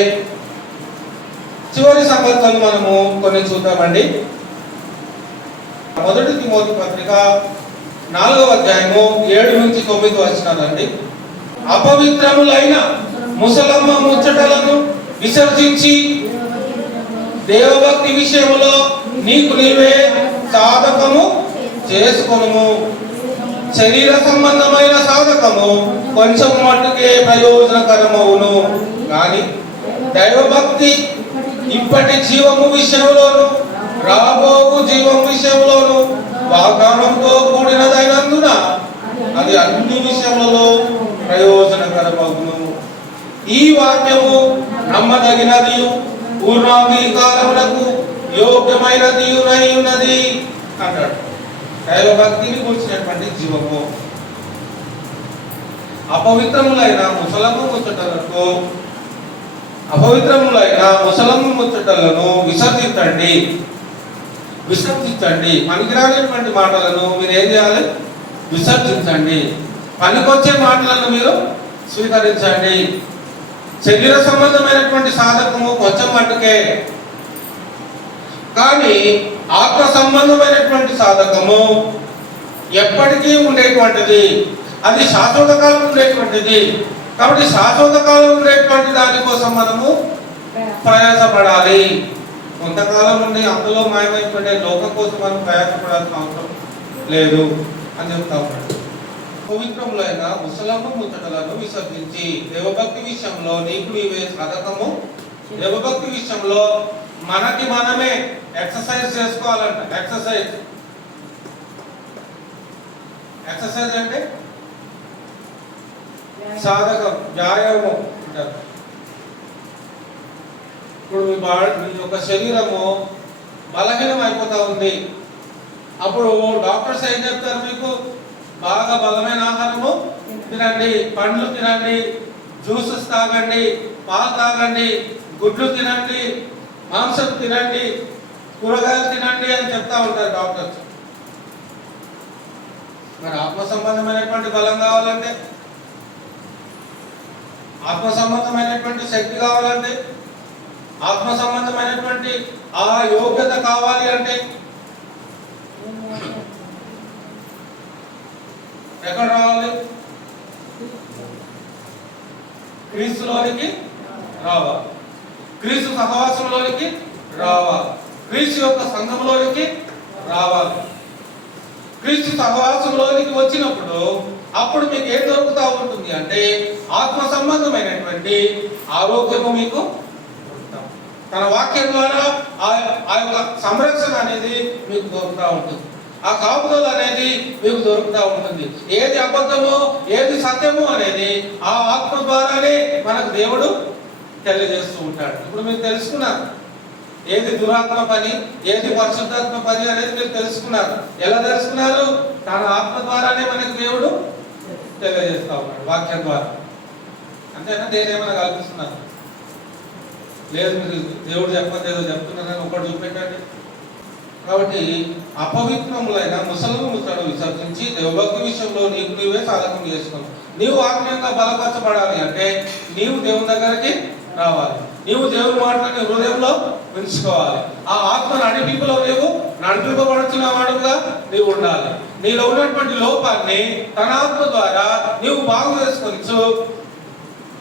చివరి సంగతులు మనము కొన్ని చూద్దామండి. మొదటి తిమోతి పత్రిక 4వ అధ్యాయము 7 నుంచి 9 వచనాలండి. అపవిత్రములైన ముసలమ్మ ముచ్చటలను విసర్జించి దేవభక్తి విషయములో నీకు నీవే సాధకము చేసుకొనుము. శరీర సంబంధమైన సాధకము కొంచెం మట్టుకే ప్రయోజనకరమవును, కానీ దైవభక్తి ఇప్పటి జీవము విషయంలోను రాబోవు జీవము విషయంలోను వాగ్దానంతో కూడినదైనందున అది అన్ని విషయములలో ప్రయోజనకరమవును. ఈ వాక్యము నమ్మదగినది, పూర్ణాంగీకారములకు యోగ్యమైనది ఉన్నది అంటాడు. దైవభక్తిని కూర్చున్నటువంటి జీవము. అపవిత్రములైన ముసలమ్మ ముచ్చటలకు విసర్జించండి. పనికిరానిటువంటి మాటలను మీరు ఏం చేయాలి? విసర్జించండి. పనికొచ్చే మాటలను మీరు స్వీకరించండి. శరీర సంబంధమైనటువంటి సాధకము కొంచెం మట్టుకే, కానీ ఆత్మ సంబంధమైనటువంటి సాధకము ఎప్పటికీ ఉండేటువంటిది, అది శాశ్వత కాలం ఉండేటువంటిది. కాబట్టి శాశ్వత కాలం ఉండేటువంటి దానికోసం మనము ప్రయాసపడాలి. కొంతకాలం నుండి అందులో మాయమైపోయే లోకం కోసం మనం ప్రయాసపడాల్సిన అవసరం లేదు అని చెప్తా ఉన్నాడు. పవిత్రములైన ముసలమ్మ ముచ్చటలను విసర్జించి దేవభక్తి విషయంలో నీకు నీవే సాధకము. దేవభక్తి విషయంలో మనకి మనమే ఎక్సర్సైజ్ చేసుకోవాలంట. ఎక్సర్సైజ్ అంటే సాధకం, వ్యాయామం అంటారు. ఇప్పుడు మీ యొక్క శరీరము బలహీనం అయిపోతా ఉంది. అప్పుడు డాక్టర్స్ ఏం చెప్తారు? మీకు బాగా బలమైన ఆహారము తినండి, పండ్లు తినండి, జ్యూసెస్ తాగండి, పాలు తాగండి, గుడ్లు తినండి, మాంసం తినండి, కూరగాయలు తినండి అని చెప్తా ఉంటారు డాక్టర్స్. మరి ఆత్మ సంబంధమైనటువంటి బలం కావాలంటే, ఆత్మ సంబంధమైనటువంటి శక్తి కావాలంటే ఆత్మ సంబంధమైనటువంటి ఆ యోగ్యత కావాలి అంటే ఎక్కడ రావాలి? క్రీస్తులోనికి రావాలి, క్రీస్తు సహవాసంలోనికి రావాలి, క్రీస్తు యొక్క సంఘంలోనికి రావాలి. క్రీస్తు సహవాసంలోనికి వచ్చినప్పుడు అప్పుడు మీకు ఏం దొరుకుతూ ఉంటుంది అంటే ఆత్మ సంబంధమైనటువంటి ఆరోగ్యము మీకు తన వాక్యం ద్వారా ఆ యొక్క సంరక్షణ అనేది మీకు దొరుకుతూ ఉంటుంది, ఆ కాపుదల అనేది మీకు దొరుకుతూ ఉంటుంది. ఏది అబద్ధమో ఏది సత్యమో అనేది ఆ ఆత్మ ద్వారానే మనకు దేవుడు తెలియజేస్తూ ఉంటాడు. ఇప్పుడు మీరు తెలుసుకున్నారు ఏది దురాత్మ పని, ఏది పరిశుద్ధాత్మ పని అనేది మీరు తెలుసుకున్నారు. ఎలా తెలుసుకున్నారు? తన ఆత్మ ద్వారానే మనకు దేవుడు తెలియజేస్తా ఉన్నాడు, వాక్యం ద్వారా. అంతేనా? దేనేమైనా కల్పిస్తున్నారు? లేదు, మీరు దేవుడు చెప్పండి ఏదో చెప్తున్నారని ఒకటి చూపెట్టండి. కాబట్టి అపవిత్రములైన ముసలు ముసలు విసర్జించి దేవభక్తి విషయంలో నీకు నీవే సాధకం చేసుకున్నావు. నీవు ఆత్మీయంగా బలపరచబడాలి అంటే నీవు దేవుని దగ్గరికి రావాలి, నీవు దేవుని మాటని హృదయంలో ఉంచుకోవాలి. ఆ ఆత్మ నడిపింపులో నీవు నడిపింపబడుతున్న వాడుగా నీవు ఉండాలి. నీలో ఉన్నటువంటి లోపాన్ని తన ఆత్మ ద్వారా నీవు బాగు చేసుకోవచ్చు.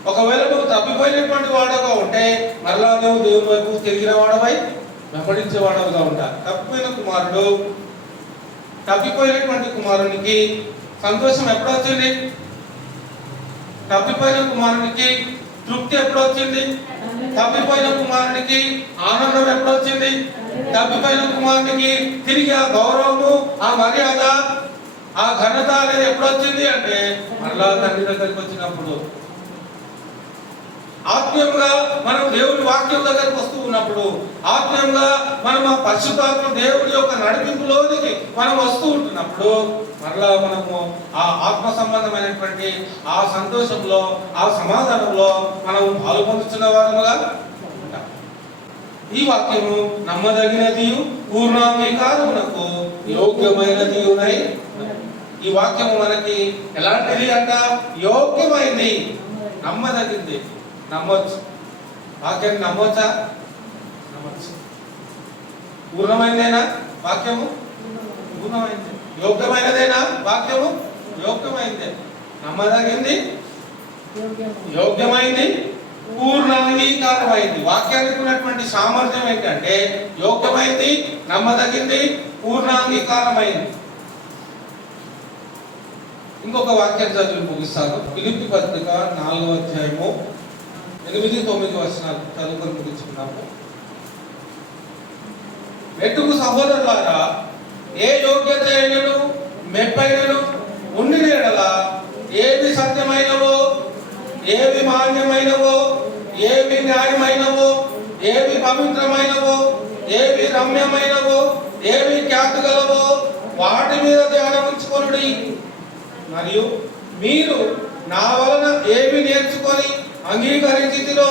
ఒకవేళ నువ్వు తప్పిపోయినటువంటి వాడుగా ఉంటే మరలా నువ్వు దేవుని వైపు తిరిగిన వాడవై వెంబడించే వాడవుగా ఉంటారు. తప్పిపోయినటువంటి కుమారునికి సంతోషం ఎప్పుడు వచ్చింది? తప్పిపోయిన కుమారునికి తృప్తి ఎప్పుడు వచ్చింది? తప్పిపోయిన కుమారునికి ఆనందం ఎప్పుడు వచ్చింది? తప్పిపోయిన కుమారునికి తిరిగి ఆ గౌరవము, ఆ మర్యాద, ఆ ఘనత అనేది ఎప్పుడు వచ్చింది అంటే మరలా తండ్రి దగ్గరికి వచ్చినప్పుడు. ఆత్మీయంగా మనం దేవుని వాక్యం దగ్గరకు వస్తూ ఉన్నప్పుడు, ఆత్మీయంగా మనం ఆ పరిశుద్ధాత్మ దేవుని యొక్క నడిపింపులోనికి మనం వస్తూ ఉంటున్నప్పుడు మరలా మనము ఆ ఆత్మ సంబంధమైనటువంటి ఆ సంతోషంలో, ఆ సమాధానంలో మనం పాల్పొందుతున్న వారముగా ఉంటాం. ఈ వాక్యము నమ్మదగినది, పూర్ణాంగీకారమునకు యోగ్యమైనది. ఈ వాక్యము మనకి ఎలాంటిది అంట? యోగ్యమైంది, నమ్మదగింది. నమ్మొచ్చు, వాక్యాన్ని నమ్మొచ్చా? నమ్మొచ్చు. పూర్ణమైనదేనా వాక్యము? పూర్ణమైంది. యోగ్యమైనదేనా వాక్యము? యోగ్యమైందే. నమ్మదగింది, యోగ్యమైంది, పూర్ణాంగీకారమైంది. వాక్యానికి ఉన్నటువంటి సామర్థ్యం ఏంటంటే యోగ్యమైంది, నమ్మదగింది, పూర్ణాంగీకారమైంది. ఇంకొక వాక్యం చదివి ముగిస్తాను. ఫిలిప్పీ పత్రిక 4వ అధ్యాయము 8-9 వచనాలు చదువుకొని ముగించుకున్నాము. మెట్టుకు సహోదరులారా, ఏ యోగ్యత అయినను మెప్పైనను ఉండిన యెడల ఏవి సత్యమైనవో, ఏవి మాన్యమైనవో, ఏవి న్యాయమైనవో, ఏవి పవిత్రమైనవో, ఏవి రమ్యమైనవో, ఏవి ఖ్యాతి గలవో వాటి మీద ధ్యానం ఉంచుకొనుడి. మరియు మీరు నా వలన ఏవి నేర్చుకొని అంగీకరించితిరో,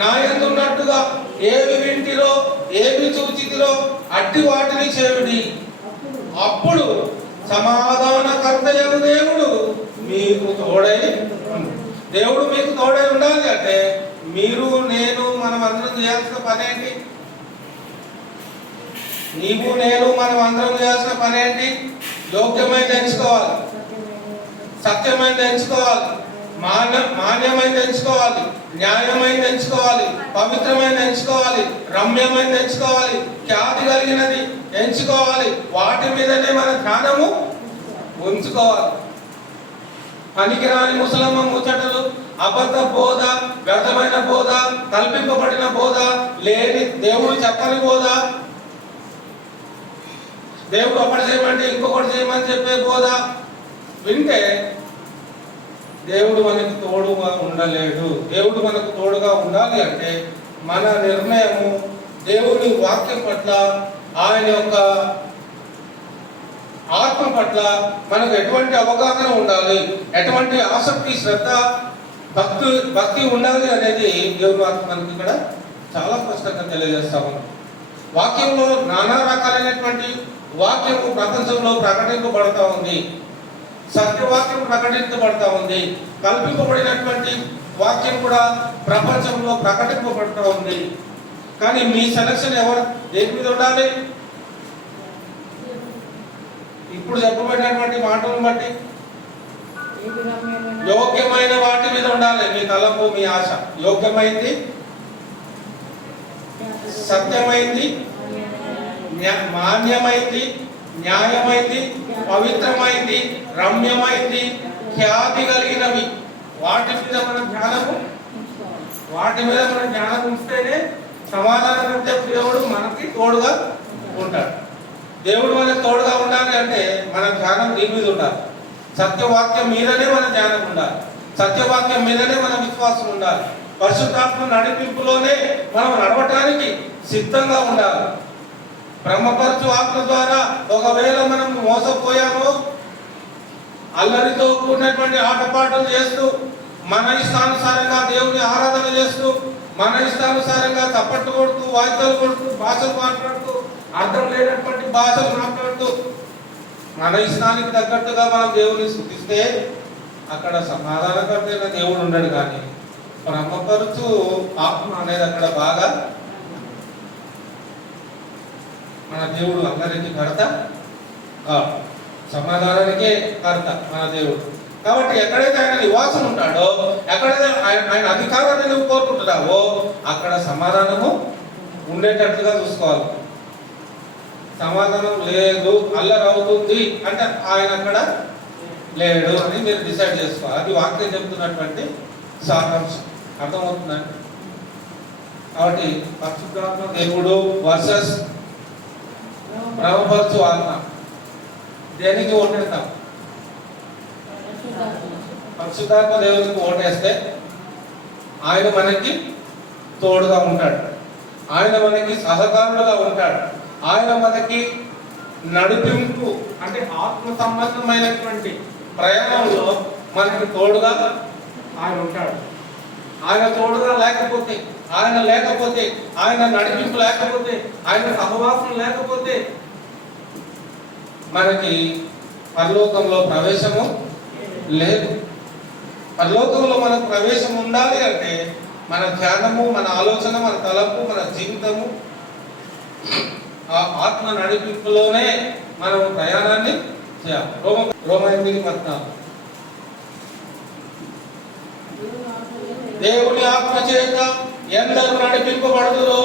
నా యందున్నట్టుగా ఏవి వింటిరో, ఏవి చూచితిరో అట్టి వాటిని చేయుడి. అప్పుడు సమాధానకర్తయగు దేవుడు మీకు తోడై, దేవుడు మీకు తోడై ఉండాలి అంటే మీరు నేను మనం అందరం చేయాల్సిన పని ఏంటి? నీవు నేను మనం అందరం చేయాల్సిన పని ఏంటి? యోగ్యమైనది ఎంచుకోవాలి, సత్యమైనది ఎంచుకోవాలి, మాన్యమైనది ఎంచుకోవాలి, న్యాయమైనది ఎంచుకోవాలి, పవిత్రమైనది ఎంచుకోవాలి, రమ్యమైనది ఎంచుకోవాలి, ఖ్యాతి కలిగినది ఎంచుకోవాలి. వాటి మీదనే మన ధ్యానము ఉంచుకోవాలి. పనికిరాని ముసలమ్మ ముచ్చటలు, అబద్ధ బోధ, వ్యర్థమైన బోధ, కల్పింపబడిన బోధ, లేని దేవుడు చెప్పని బోధ, దేవుడు ఒకటి చేయమంటే ఇంకొకటి చేయమని చెప్పే బోధ వింటే దేవుడు మనకి తోడుగా ఉండలేడు. దేవుడు మనకు తోడుగా ఉండాలి అంటే మన నిర్ణయము దేవుని వాక్యం పట్ల, ఆయన యొక్క ఆత్మ పట్ల మనకు ఎటువంటి అవగాహన ఉండాలి, ఎటువంటి ఆసక్తి, శ్రద్ధ, భక్తి ఉండాలి అనేది దేవుని వాక్యం మనకి ఇక్కడ చాలా స్పష్టంగా తెలియజేస్తాము. వాక్యంలో నానా రకాలైనటువంటి వాక్యము ప్రపంచంలో ప్రకటింపబడతా ఉంది. సత్యవాక్యం ప్రకటించబడతా ఉంది. కల్పింపబడినటువంటి వాక్యం కూడా ప్రపంచంలో ప్రకటింపబడుతూ ఉంది. కానీ మీ సెలక్షన్ ఎవరు దేని మీద ఉండాలి? ఇప్పుడు చెప్పబడినటువంటి మాటలను బట్టి యోగ్యమైన వాటి మీద ఉండాలి మీ తలంపు, మీ ఆశ. యోగ్యమైంది, సత్యమైంది, మాన్యమైంది, న్యాయమైంది, పవిత్రమైంది, రమ్యమైంది, ఖ్యాతి కలిగినవి. వాటి మీద మన జ్ఞానం ఉంటేనే సమాధానం అంటే దేవుడు మనకి తోడుగా ఉంటాడు. దేవుడు మనకి తోడుగా ఉండాలి అంటే మన ధ్యానం దీని మీద ఉండాలి. సత్యవాక్యం మీదనే మన ధ్యానం ఉండాలి. సత్యవాక్యం మీదనే మన విశ్వాసం ఉండాలి. పరిశుద్ధాత్మ నడిపింపులోనే మనం నడవటానికి సిద్ధంగా ఉండాలి. బ్రహ్మపరచు ఆత్మ ద్వారా ఒకవేళ మనం మోసపోయామో, అల్లరితో కూడినటువంటి ఆటపాటలు చేస్తూ, మన ఇష్టానుసారంగా దేవుని ఆరాధన చేస్తూ, మన ఇష్టానుసారంగా చప్పట్లు కొడుతూ, వాయిద్యాలు కొడుతూ, భాషలు మాట్లాడుతూ, అర్థం లేనటువంటి భాషలు మాట్లాడుతూ, మన ఇష్టానికి తగ్గట్టుగా మనం దేవుని స్తుతిస్తే అక్కడ సమాధానకర్తైన దేవుడు ఉండడు. కానీ బ్రహ్మపరుచు ఆత్మ అనేది అక్కడ బాగా మన దేవుడు అందరికీ కర్త, సమాధానానికే కర్త మన దేవుడు. కాబట్టి ఎక్కడైతే ఆయన నివాసం ఉంటాడో, ఎక్కడైతే ఆయన అధికారాన్ని నువ్వు కోరుకుంటున్నావో అక్కడ సమాధానము ఉండేటట్లుగా చూసుకోవాలి. సమాధానం లేదు, అల్లరి అవుతుంది అంటే ఆయన అక్కడ లేడు అని మీరు డిసైడ్ చేసుకోవాలి. అది వాక్యం చెప్తున్నటువంటి సారాంశం. అర్థమవుతుందండి? కాబట్టి పరిశుద్ధాత్మ దేవుడు వర్సెస్ బ్రహ్మపరచు ఆత్మ, దేనికి ఓటేస్తాం? పరిశుద్ధాత్మ దేవునికి ఓటేస్తే ఆయన మనకి తోడుగా ఉంటాడు, ఆయన మనకి సహకారులుగా ఉంటాడు, ఆయన మనకి నడిపింపు అంటే ఆత్మ సంబంధమైనటువంటి ప్రయాణంలో మనకి తోడుగా ఆయన ఉంటాడు. ఆయన తోడుగా లేకపోతే, ఆయన లేకపోతే, ఆయన నడిపింపు లేకపోతే, ఆయన సహవాసం లేకపోతే మనకి పరలోకంలో ప్రవేశము లేదు. పరలోకంలో మనకు ప్రవేశం ఉండాలి అంటే మన ధ్యానము, మన ఆలోచన, మన తలంపు, మన జీవితము ఆ ఆత్మ నడిపింపులోనే మనం ప్రయాణాన్ని చేయాలి. రోమ 8:14 దేవుని ఆత్మ చేత ఎందరు నడిపింపబడుదురో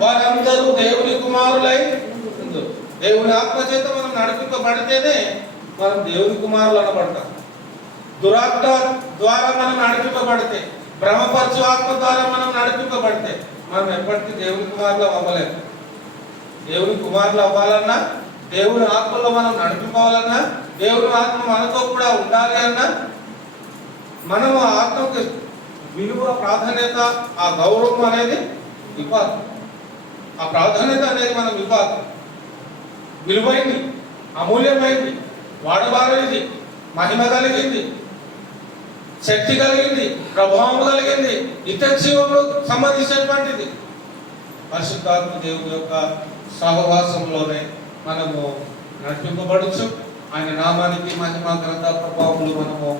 వారందరూ దేవుని కుమారులై ఉందురు. దేవుని ఆత్మ చేత మనం నడిపింపబడితేనే మనం దేవుని కుమారులు అనబడతాం. దురాత్మ ద్వారా మనం నడిపింపబడితే, బ్రహ్మపరచు ఆత్మ ద్వారా మనం నడిపింపబడితే మనం ఎప్పటికీ దేవుని కుమారులు అవ్వలేము. దేవుని కుమారులు అవ్వాలన్నా, దేవుని ఆత్మలో మనం నడిపించాలన్నా, దేవుని ఆత్మ మనతో కూడా ఉండాలి అన్నా మనం ఆ ఆత్మకి విలువ, ప్రాధాన్యత, ఆ గౌరవం అనేది ఇవ్వాలి. ఆ ప్రాధాన్యత అనేది మనం ఇవ్వాలి. విలువైంది, అమూల్యమైంది, వాడబారైంది, మహిమ కలిగింది, శక్తి కలిగింది, ప్రభావం కలిగింది, నిత్యజీవంలో సంబంధించినటువంటిది. పరిశుద్ధాత్మ దేవుని యొక్క సహవాసంలోనే మనము నడిపింపబడచ్చు. ఆయన నామానికి మహిమ, ఘనత, ప్రభావములు మనము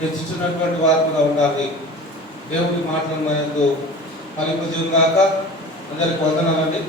తెచ్చుచున్నటువంటి వారుగా ఉండాలి. దేవుని మాటలను మనకు ఫలింపజేయుగాక. అందరికి వందనాలండి.